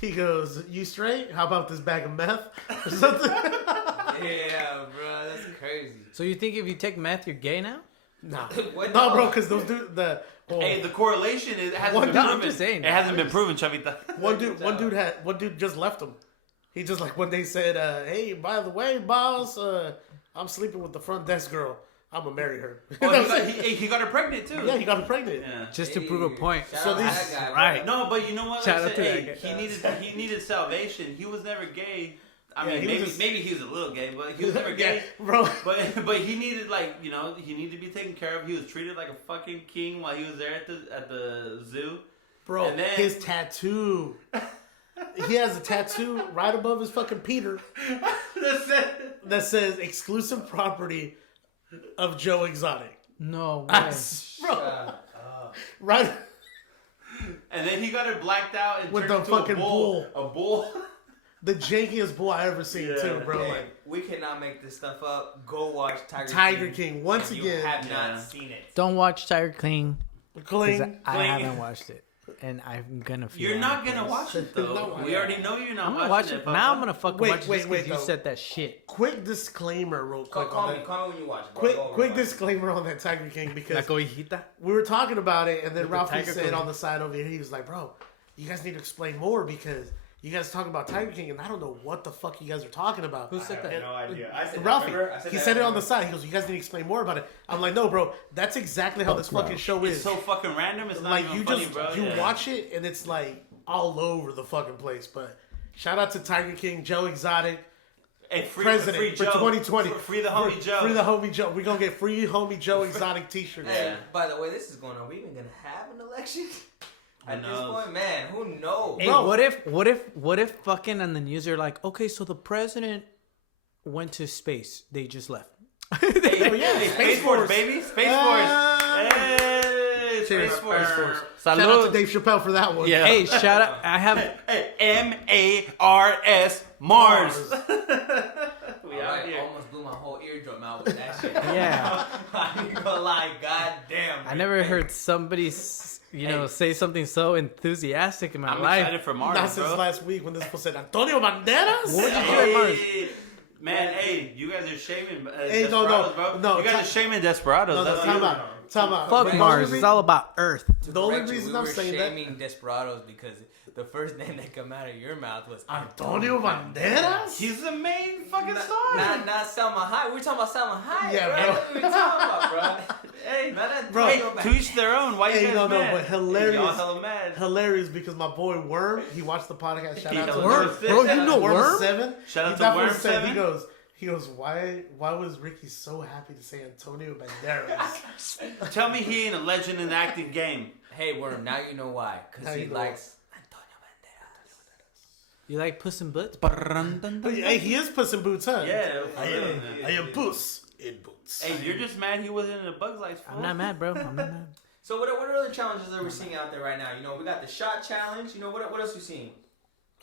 He goes, you straight? How about this bag of meth or something? Yeah, bro, that's crazy. So you think if you take meth, you're gay now? Nah. What? No, bro, because those dudes, Hey, the correlation is it hasn't One been dude- proven. I'm just saying. It hasn't been proven, Chavita. one dude just left him. He just like when they said, hey, by the way, boss, I'm sleeping with the front desk girl. I'm gonna marry her. He got her pregnant too. Yeah, he got her pregnant. Yeah. Just to prove a point. Shout So out to these- that guy, bro. right. No, but you know what? Shout Like I out said, to hey, that he needed salvation. He was never gay. I Yeah, mean, he was maybe just- maybe he was a little gay, but he was never gay. Bro. But he needed he needed to be taken care of. He was treated like a fucking king while he was there at the zoo. Bro, And then- his tattoo. He has a tattoo right above his fucking Peter That's it. that says exclusive property of Joe Exotic. No I way. s- bro, Shut up. right? And then he got it blacked out and With turned the into fucking a bull. bull. A bull. The jankiest bull I ever seen Yeah. too, bro. Hey, Like we cannot make this stuff up. Go watch Tiger King once and again. You have Yeah. not seen it. Don't watch Tiger King. 'Cause Cling. I Cling. haven't watched it, and I'm gonna feel. You're not out of gonna place. watch it Not though. watching We it. already know you're not I'm gonna watching watch it. Papa. Now I'm gonna fucking Wait, watch it wait, just wait, because you though. said that shit. Quick disclaimer, real quick. Call on me. that. Call me when you watch it. Bro. Go over Quick and watch it. disclaimer on that Tiger King because La cobijita. we were talking about it, and then With the Ralphie tiger said coat. on the side over here, he was like, "Bro, you guys need to explain more because you guys talking about Tiger King, and I don't know what the fuck you guys are talking about." Who said I have that? no idea. I said that, Ralphie, remember? I he that, said it on the remember? side. He goes, "You guys need to explain more about it." I'm like, "No, bro, that's exactly how this fucking show It's is. so fucking random. It's not like even you funny, just bro. you Yeah. watch it, and it's like all over the fucking place." But shout out to Tiger King, Joe Exotic, Hey, free president Joe. for 2020. Free the homie Joe. Free the homie Joe. We're gonna get free homie Joe Exotic T-shirts. Hey, Yeah. by the way, this is going on. Are we even gonna have an election? At this knows? point, man, who knows? Hey, Bro. what if fucking on the news they're like, okay, so the president went to space. They just left. Oh, yeah, Hey, Space Space Force, Force. baby. Space Ah. Force. Hey, Cheers, Space Force. Space Force. Shout out to Salud. Dave Chappelle for that one. Yeah. Hey, shout out. I have. Hey, M-A-R-S, Mars. We out Alright, here. almost blew my whole eardrum out with that shit. Yeah. I ain't gonna lie, goddamn. I never heard somebody, Hey. say something so enthusiastic in my I'm life. excited for Mars, Not since bro. last week when this fool said Antonio Banderas. What would you do at Mars? Hey, man, hey, you guys are shaming Hey, no, Desperados, bro. no, You guys are shaming Desperados. No, That's time you. out. Time out. Fuck But the Mars. only It's all about Earth. The only Correct you, reason we I'm were saying that- shaming Desperados because the first name that come out of your mouth was Antonio Banderas? He's the main fucking star. Not Selma Hayek. We're talking about Selma Hayek. Yeah, bro. bro. That's what we're talking about, bro. Hey, Not that Bro, hey, Antonio to each their own. Why you Hey, guys no, mad? but hilarious. Y'all hella mad. Hilarious because my boy Worm, he watched the podcast. Shout out Yeah, to Worm. Bro, you know Worm? 7. Shout out He to definitely Worm said, 7. He goes, why was Ricky so happy to say Antonio Banderas? Tell me he ain't a legend in the acting game. Hey, Worm, now you know why. Now Because he you know likes Antonio Banderas. You like Puss in Boots? Hey, he is Puss in Boots, huh? Yeah. I am Puss in Boots. Hey, you're just mad he wasn't in a Bug's Life. I'm not mad, bro. I'm not mad. So what are other challenges that we're seeing out there right now? You know, we got the shot challenge. You know, what else you seeing?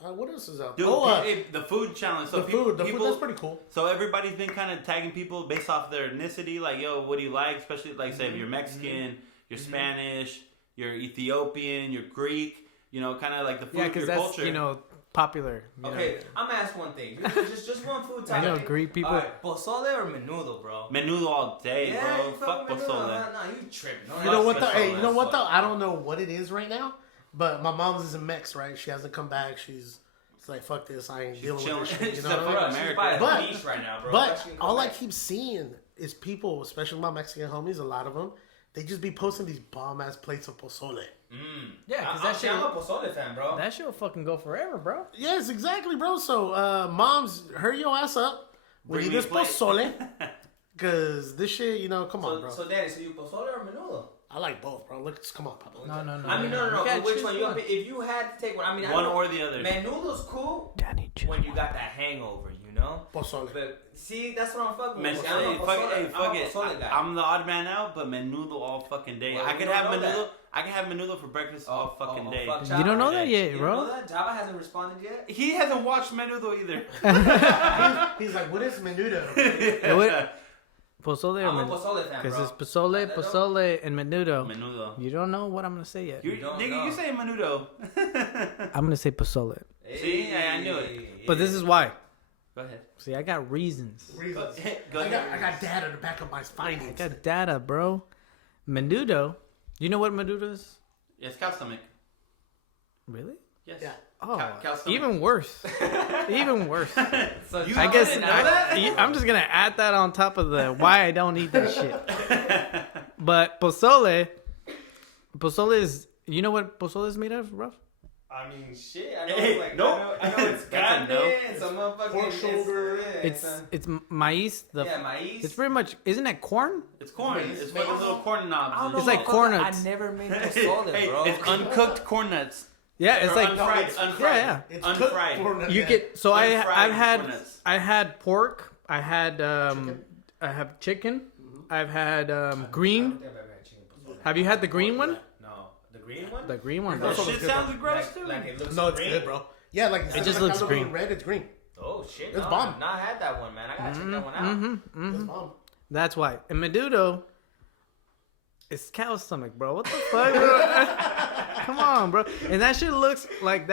What else is out Dude, there? hey, the food challenge. So the food, people, that's pretty cool. So everybody's been kind of tagging people based off their ethnicity, like, yo, what do you like? Especially, like, say, if you're Mexican, you're Spanish, you're Ethiopian, you're Greek, you know, kind of like the food, Yeah, because your that's, culture. popular. You Okay, I'm gonna ask one thing. Just one food I topic. know Greek people. All right, pozole or menudo, bro? Menudo all day, Yeah, bro. you Fuck menudo. pozole. No, you tripping. No, You know what that's though? Hey, pozole, you know what that's though? I don't know what it is right now, but my mom's is a mix, right? She hasn't come back. She's like, fuck this. I ain't dealing chilling. with this shit. You She's know a what I mean? fuck She's by But- the beach right now, bro. But Mexican all I Quebec. keep seeing is people, especially my Mexican homies, a lot of them, they just be posting these bomb ass plates of pozole. Yeah, because I'm that shit, I'm a pozole fan, bro. that shit will fucking go forever, bro. Yes, exactly, bro. So, moms, hurry your ass up. We Bring need me a this plate. pozole. Because this shit, come on, bro. So, Danny, so you pozole or menudo? I like both, bro. Come on, Papa. No. I mean, no. You gotta Which choose one? one. If you had to take one, I mean, I One know or the other. menudo's cool Danny, when you got that hangover, you know. Pozole. But see, that's what I'm fucking Man, with. hey, I'm a fuck I'm a it. pozole guy. I'm the odd man out, but menudo all fucking day. Well, I we could don't have know menudo. that. I can have menudo for breakfast all fucking day. Fuck You Java. don't know that You yet, don't bro. know that? Java hasn't responded yet. He hasn't watched menudo either. He's like, what is menudo? Pozole I'm or a menudo? pozole fan, Because bro. it's pozole, That don't- pozole, and menudo. Menudo. You don't know what I'm gonna say yet. You, don't nigga, know. you say menudo. I'm gonna say pozole. See, I knew it. But this is why. Go ahead. See, I got reasons. Reasons. Go I ahead. got data to back up my findings. I got data, bro. Menudo. You know what menudo is? Yes, cow stomach. Really? Yes. Yeah. Oh, Cow stomach. even worse. Even worse. So You I guess didn't know that? I'm just gonna add that on top of the why I don't eat that shit. But pozole is. You know what pozole is made of, Ruff? I mean, shit. I know, Hey, like, nope. I know it's That's a no. goddamn. It's a motherfucking Pork shoulder. It's maize. maize. It's pretty much. Isn't that corn? It's corn. Maize. It's fucking little corn knobs. It's like corn I nuts. never made pozole, Hey, bro. it's uncooked corn nuts. Yeah, it's Or like unfried. Unfried. yeah. It's Unfried. cooked for You yeah. get so Unfried I had corn nuts. pork. I had I have chicken. I've had green. Have you had the green one? No, the green one. The green one. That That's shit good, sounds gross too. Like it looks No, it's green. good, bro. Yeah, like It just like looks how green. being red, it's green. Oh shit! It's no, bomb. I've not had that one, man. I gotta check that one out. It's bomb. That's why. And menudo, it's cow stomach, bro. What the fuck? Bro? Come on, bro. And that shit looks like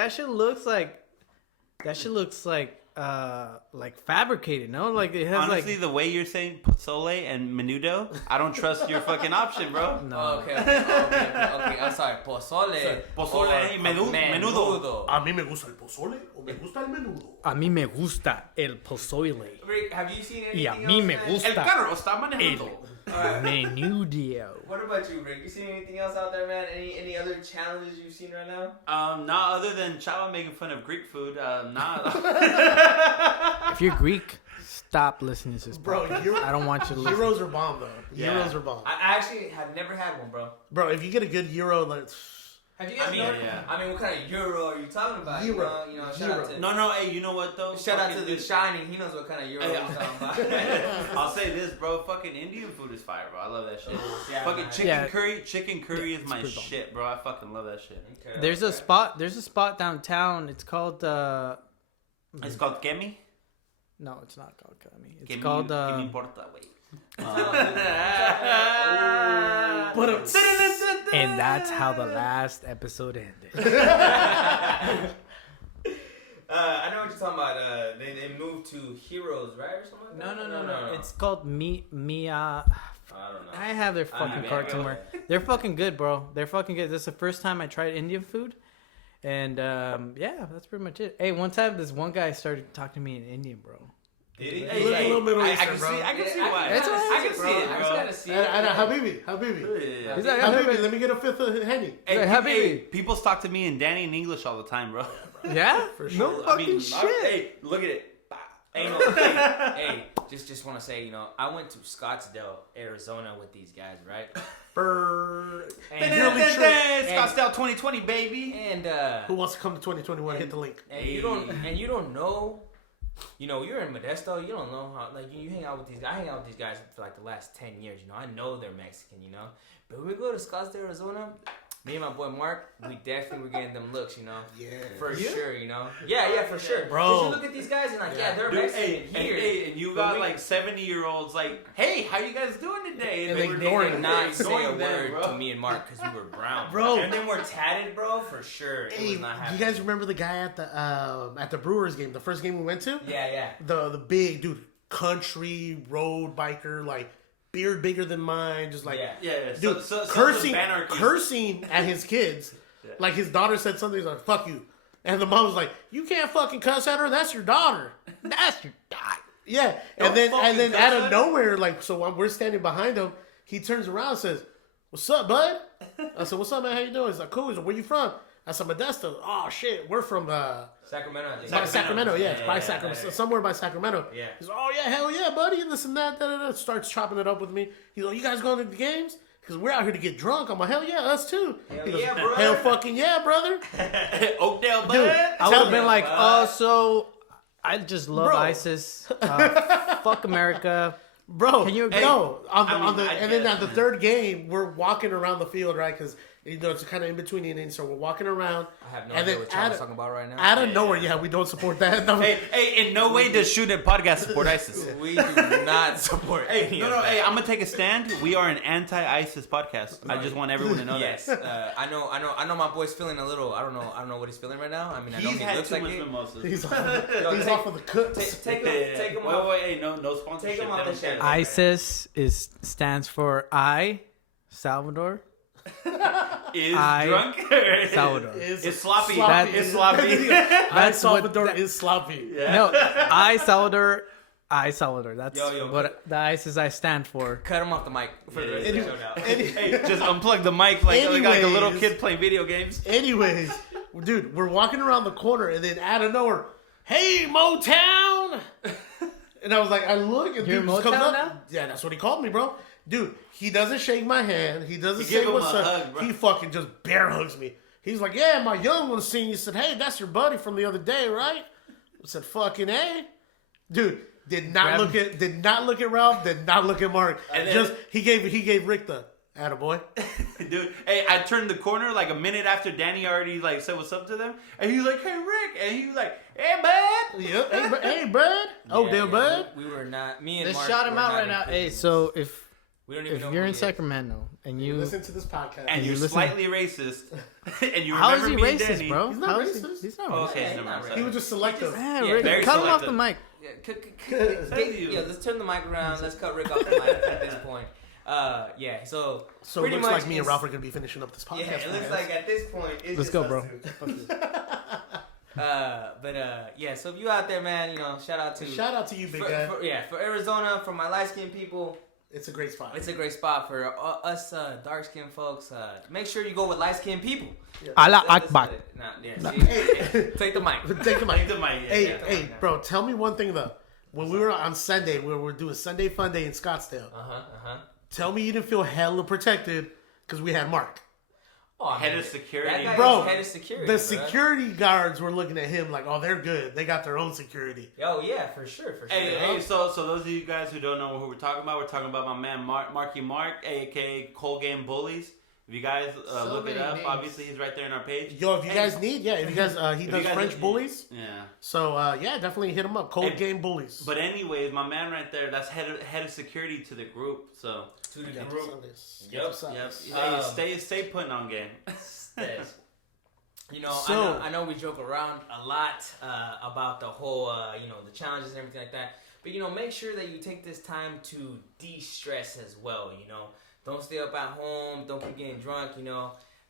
fabricated. No, like it has Honestly, the way you're saying pozole and menudo, I don't trust your fucking option, bro. like no. Oh, okay. I'm sorry. Pozole. Pozole or y menudo. A mí me gusta el pozole o me gusta el menudo. A mí me gusta el pozole. Rick, have you seen Y anything a mí else, me man? gusta El carro está manejando. Alright. menudo. What about you, Rick? You seen anything else out there, man? Any other challenges you've seen right now? Not other than Chava making fun of Greek food. Nah. If you're Greek, stop listening to this. Bro, podcast. I don't want you to listen. Euros are bomb, though. Yeah. Euros are bomb. I actually have never had one, bro. Bro, if you get a good euro, like, Have you guys I mean, known? yeah. I mean, what kind of euro are you talking about? Euro. You know, shout out Euro. to No, hey, you know what though? shout out to Fucking The dude. Shining. He knows what kind of euro Hey, he's talking about. I'll say this, bro. Fucking Indian food is fire, bro. I love that shit. Yeah, Fucking man. chicken Yeah. curry. Chicken curry is my pretty bomb. shit, bro. I fucking love that shit. Okay, There's okay. a spot downtown. It's called It's called Kemi. no, it's not called Kami. It's Que called me importa, wey. and that's how the last episode ended. I know what you're talking about. They moved to Heroes, right, or something like that? No. It's called I don't know. I have their fucking man, card bro. somewhere. They're fucking good, bro. They're fucking good. This is the first time I tried Indian food. And yeah, that's pretty much it. Hey, one time this one guy started talking to me in Indian, bro. Did he? Look a little Middle I Eastern, can bro. see. I can see Yeah, why. It's all right, I can see it, I bro. just gotta see it. Habibi. He's like, Habibi, let me get a fifth of Henny. Hey, Like, happy- hey, people talk to me in Danny in English all the time, bro. yeah? For No sure. fucking shit. Hey, look at it. Hey, no, hey, just want to say, you know, I went to Scottsdale, Arizona with these guys, right? And, Really true. Scottsdale 2020, baby. and Who wants to come to 2021? Hit the link. and you don't know, you know, you're in Modesto, you don't know how, like, you hang out with these guys. I hang out with these guys for like the last 10 years, you know. I know they're Mexican, you know. But when we go to Scottsdale, Arizona, me and my boy Mark, we definitely were getting them looks, you know. Yeah. For sure, you know. Yeah, for sure. Bro. 'Cause you look at these guys and like, yeah, they're Dude, Mexican here. and you But got we- like 70-year-olds like, hey, how you guys doing today? And they they were ignoring did them. not say a ignoring them, word bro. to me and Mark because we were brown, Bro. And then we're tatted, bro, for sure. It Hey, was not you happening. guys remember the guy at the Brewers game, the first game we went to? Yeah. The big dude, country road biker, like beard bigger than mine, just like Yeah. dude, so cursing at his kids. Yeah. Like his daughter said something, he's like, "Fuck you," and the mom was like, "You can't fucking cuss at her. That's your daughter." That's your guy. Yeah, Don't and then fucking cuss out at of her. nowhere, like, so when we're standing behind him, he turns around and says, "What's up, bud?" I said, "What's up, man? How you doing?" He's like, "Cool." He's like, "Where you from?" I said, "Modesto." "Oh shit, we're from Sacramento, I think. by Sacramento, yeah, Yeah, by yeah, Sacramento, yeah. somewhere by Sacramento." Yeah. He's like, "Oh yeah, hell yeah, buddy, this and that." Starts chopping it up with me. He's like, "You guys going to the games?" Because we're out here to get drunk. I'm like, "Hell yeah, us too." Hell He goes, yeah, brother. "Hell fucking yeah, brother." Oakdale, bud. Dude, I would have been like, bud. so I just love Bro. ISIS. Fuck America. Bro, Can you agree? no, I then guess, on the third game, we're walking around the field, right? Because you know it's kind of in between innings, so we're walking around. I have no And idea then what y'all talking about right now. Out of nowhere, yeah, we don't support that. No. Hey, in no way does Shootin podcast support ISIS. We do not support any of that. Hey, I'm gonna take a stand. We are an anti-ISIS podcast. I just want everyone to know Yes, that. I know. My boy's feeling a little. I don't know what he's feeling right now. I mean, I know He's he had looks too like much it. mimosas. He's off, take- off of the cooks. Take him off. Wait, hey, no sponsorship. Take him off the They don't channel. care. ISIS stands for Salvador. Is I- drunk. Salvador. It's sloppy. That- It's sloppy. That's what- Salvador is sloppy. No, Salvador. That's Yo, what the ISIS I stand for. Cut him off the mic for the rest of the show now. Hey, just unplug the mic like a little Anyways. kid playing video games. Anyways, dude, we're walking around the corner, and then out of nowhere, "Hey, Motown!" And I was like, I look, and You're dude just comes Motown up. now? Yeah, that's what he called me, bro. Dude, he doesn't shake my hand. He doesn't You say give him what's a up. hug, bro. He fucking just bear hugs me. He's like, "Yeah, my young one's seen you." Said, "Hey, that's your buddy from the other day, right?" I said, "Fucking A." Dude, did not look at Ralph, did not look at Mark. And then- Just he gave Rick the attaboy. Dude, hey, I turned the corner like a minute after Danny already like said what's up to them, and he was like, "Hey, Rick," and he was like, "Hey, bud." Yep. Hey, bud. Oh, Yeah, damn, yeah, bud. We were not. Me and Let's Mark shout him were out not right now. included. Hey, so We don't even if know you're who in he is. Sacramento and you, Listen to this podcast. And you're listen- slightly racist, and you how is remember he me and racist, Danny. bro? He's not How is racist. He's not Oh, racist. okay, Yeah, never mind. not sorry. He was just selective. Yeah, Yeah, Rick, very cut him off selective. the mic. Yeah, let's turn the mic around. Let's cut Rick off the mic at this point. Yeah, so So it pretty looks much like me and it's- Ralph are gonna be finishing up this podcast. Yeah, it looks like at this point it's Let's just go, us bro. two. Yeah. So if you out there, man, you know, shout out to you, big guy. for Arizona, for my light skinned people. It's a great spot. It's a great spot for us dark skinned folks. Make sure you go with light skinned people. Allah That's Akbar. it. See? Take the mic. Take the mic. Take the mic. Yeah, Hey, yeah. hey, bro, tell me one thing though. When we were on Sunday, we were doing Sunday Fun Day in Scottsdale. Tell me you didn't feel hella protected because we had Mark. Oh, Head man, of security. That guy Bro, is head of security. The bro. security guards were looking at him like, "Oh, they're good. They got their own security." Oh yeah, for sure. Hey, so those of you guys who don't know who we're talking about my man Marky Mark, aka Cold Game Bullies. If you guys So look it many up, names. obviously he's right there in our page. Yo, if you guys need, if you guys, he If does you guys French need- bullies. Yeah. So yeah, definitely hit him up. Cold And- Game Bullies. But anyways, my man right there, that's head of security to the group. So To the Get group. some of this. Yep. Get some of yep, this. hey, stay putting on game. Yes. You know, So- I know we joke around a lot about the whole, the challenges and everything like that. But make sure that you take this time to de-stress as well. Don't stay up at home. Don't keep getting drunk.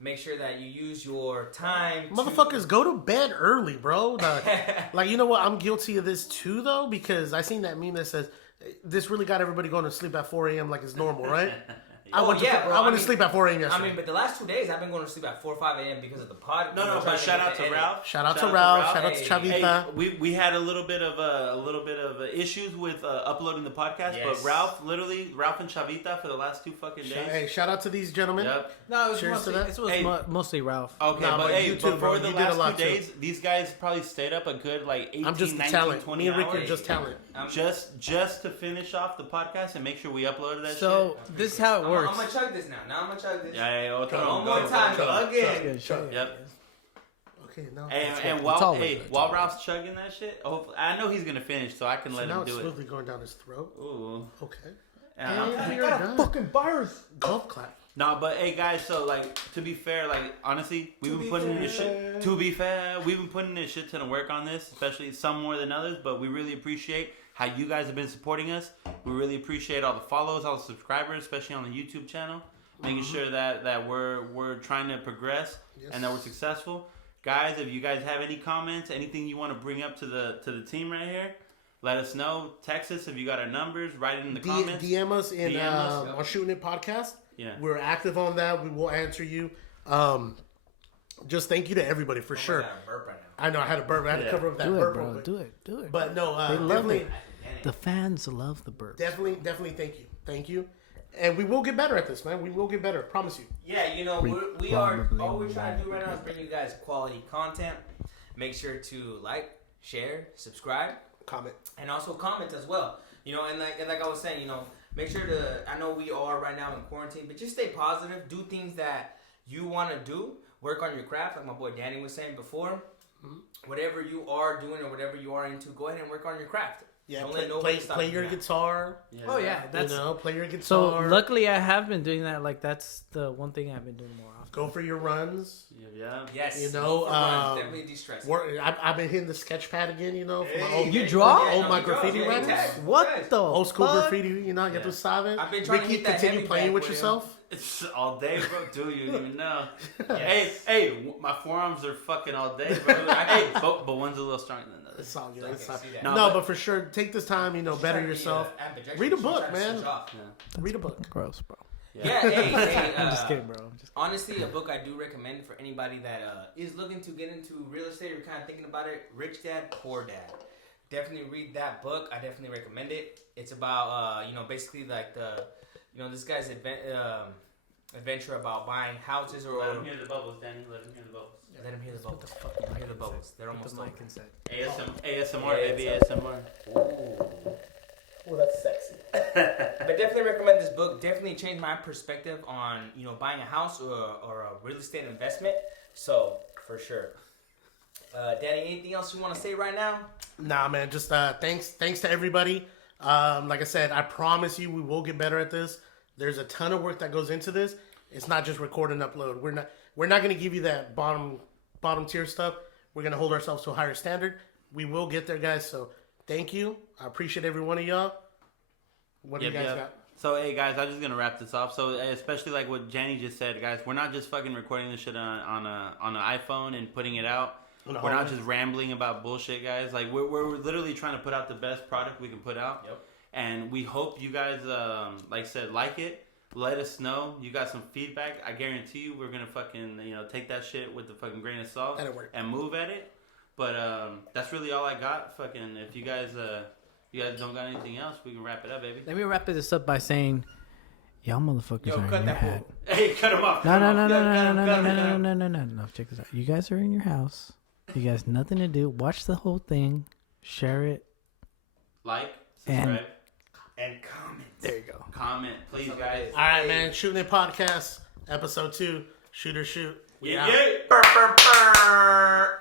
Make sure that you use your time. Motherfuckers, go to bed early, bro. Like, you know what? I'm guilty of this too, though, because I seen that meme that says this really got everybody going to sleep at 4 a.m. like it's normal, right? I went to sleep at 4 a.m. yesterday. But the last 2 days I've been going to sleep at 4 or 5 a.m. because of the pod. No, but shout out to Ralph. Shout out to Ralph. Shout out to Chavita. Hey, we had a little bit of issues with uploading the podcast, but Ralph and Chavita for the last 2 fucking days. Hey, shout out to these gentlemen. Yep. No, it was mostly Ralph. Okay, before the last 2 days, these guys probably stayed up a good 18, I'm just 19, talent. 20 Me and Rick hours. are just talent. Just to finish off the podcast and make sure we uploaded that shit. So this is how it works. I'm gonna chug this now. Now I'm gonna chug this. Yeah, One more time, again. Yep. Okay, no. And while Ralph's chugging that shit, I know he's gonna finish, so I can let him do it. Now it's smoothly going down his throat. Ooh. Okay. And You're done. Fucking virus. Golf clap. No, but hey guys, so to be fair, honestly, we've been putting in this shit. To be fair, we've been putting in shit ton of work on this, especially some more than others. But we really appreciate how you guys have been supporting us. We really appreciate all the follows, all the subscribers, especially on the YouTube channel. Making sure that we're trying to progress and that we're successful. Guys, if you guys have any comments, anything you want to bring up to the team right here, let us know. Text us if you got our numbers. Write it in the comments. DM us on Shootin' It Podcast. Yeah. We're active on that. We will answer you. Just thank you to everybody for sure. I got a burp right now. I know I had a burp. I had to cover up that burp. Bro. real quick. Do it. But no, They love definitely, it. The fans love the burps. definitely thank you. And we will get better at this, man. We will get better. Promise you. Yeah, we are. All we're trying to do right now is bring you guys quality content. Make sure to like, share, subscribe, Comment. and also comment as well. And like I was saying, make sure to. I know we are right now in quarantine, but just stay positive. Do things that you want to do. Work on your craft, like my boy Danny was saying before. Whatever you are doing or whatever you are into, go ahead and work on your craft. Yeah, Don't let nobody stop play you your now. guitar. Yeah, Oh yeah, that's Play your guitar. so. Luckily, I have been doing that. That's the one thing I've been doing more often. Go for your runs. Yeah. Yes, definitely de-stress. I've been hitting the sketch pad again. For my Hey, old, You draw? Oh, my graffiti runs? What the old school fuck? graffiti. You have to solve it. I've been trying to Ricky, hit that continue heavy playing back with with yourself. It's all day, bro. Dude, you don't even know. Hey, my forearms are fucking all day, bro. But one's a little stronger than the other. It's all good. Okay, It's all- see that. No, but for sure, take this time. Better yourself. Read a book, man. Read a book. Gross, bro. Yeah, hey, I'm just kidding, bro. Honestly, a book I do recommend for anybody that is looking to get into real estate or kind of thinking about it. Rich Dad, Poor Dad. Definitely read that book. I definitely recommend it. It's about basically like this guy's adventure about buying houses or. Let him hear the bubbles, Danny. Let him hear the bubbles. Let him hear the bubbles. Hear the bubbles. They're almost over. ASMR, baby, ASMR. Oh, that's sexy. But definitely recommend this book. Definitely changed my perspective on buying a house or a real estate investment. So for sure. Danny, anything else you want to say right now? Nah, man. Just thanks to everybody. Like I said, I promise you, we will get better at this. There's a ton of work that goes into this. It's not just record and upload. We're not going to give you that bottom tier stuff. We're going to hold ourselves to a higher standard. We will get there, guys. So thank you. I appreciate every one of y'all. What do you guys got? So, hey, guys, I'm just going to wrap this off. So, especially like what Jenny just said, guys, we're not just fucking recording this shit on an iPhone and putting it out. We're not just rambling about bullshit, guys. Like, we're literally trying to put out the best product we can put out. Yep. And we hope you guys, like I said, like it. Let us know. You got some feedback. I guarantee you we're going to fucking, take that shit with the fucking grain of salt That'll work. and move at it. But that's really all I got. Fucking, if you guys don't got anything else, we can wrap it up, baby. Let me wrap this up by saying, y'all motherfuckers are in your hat. Hey, cut him off. No. Check this out. You guys are in your house. You guys nothing to do. Watch the whole thing. Share it. Like, And- subscribe, And comment. There you go. comment, please, guys. All right, man. Shooting It Podcast, episode 2. Shoot or shoot. We out. Yeah.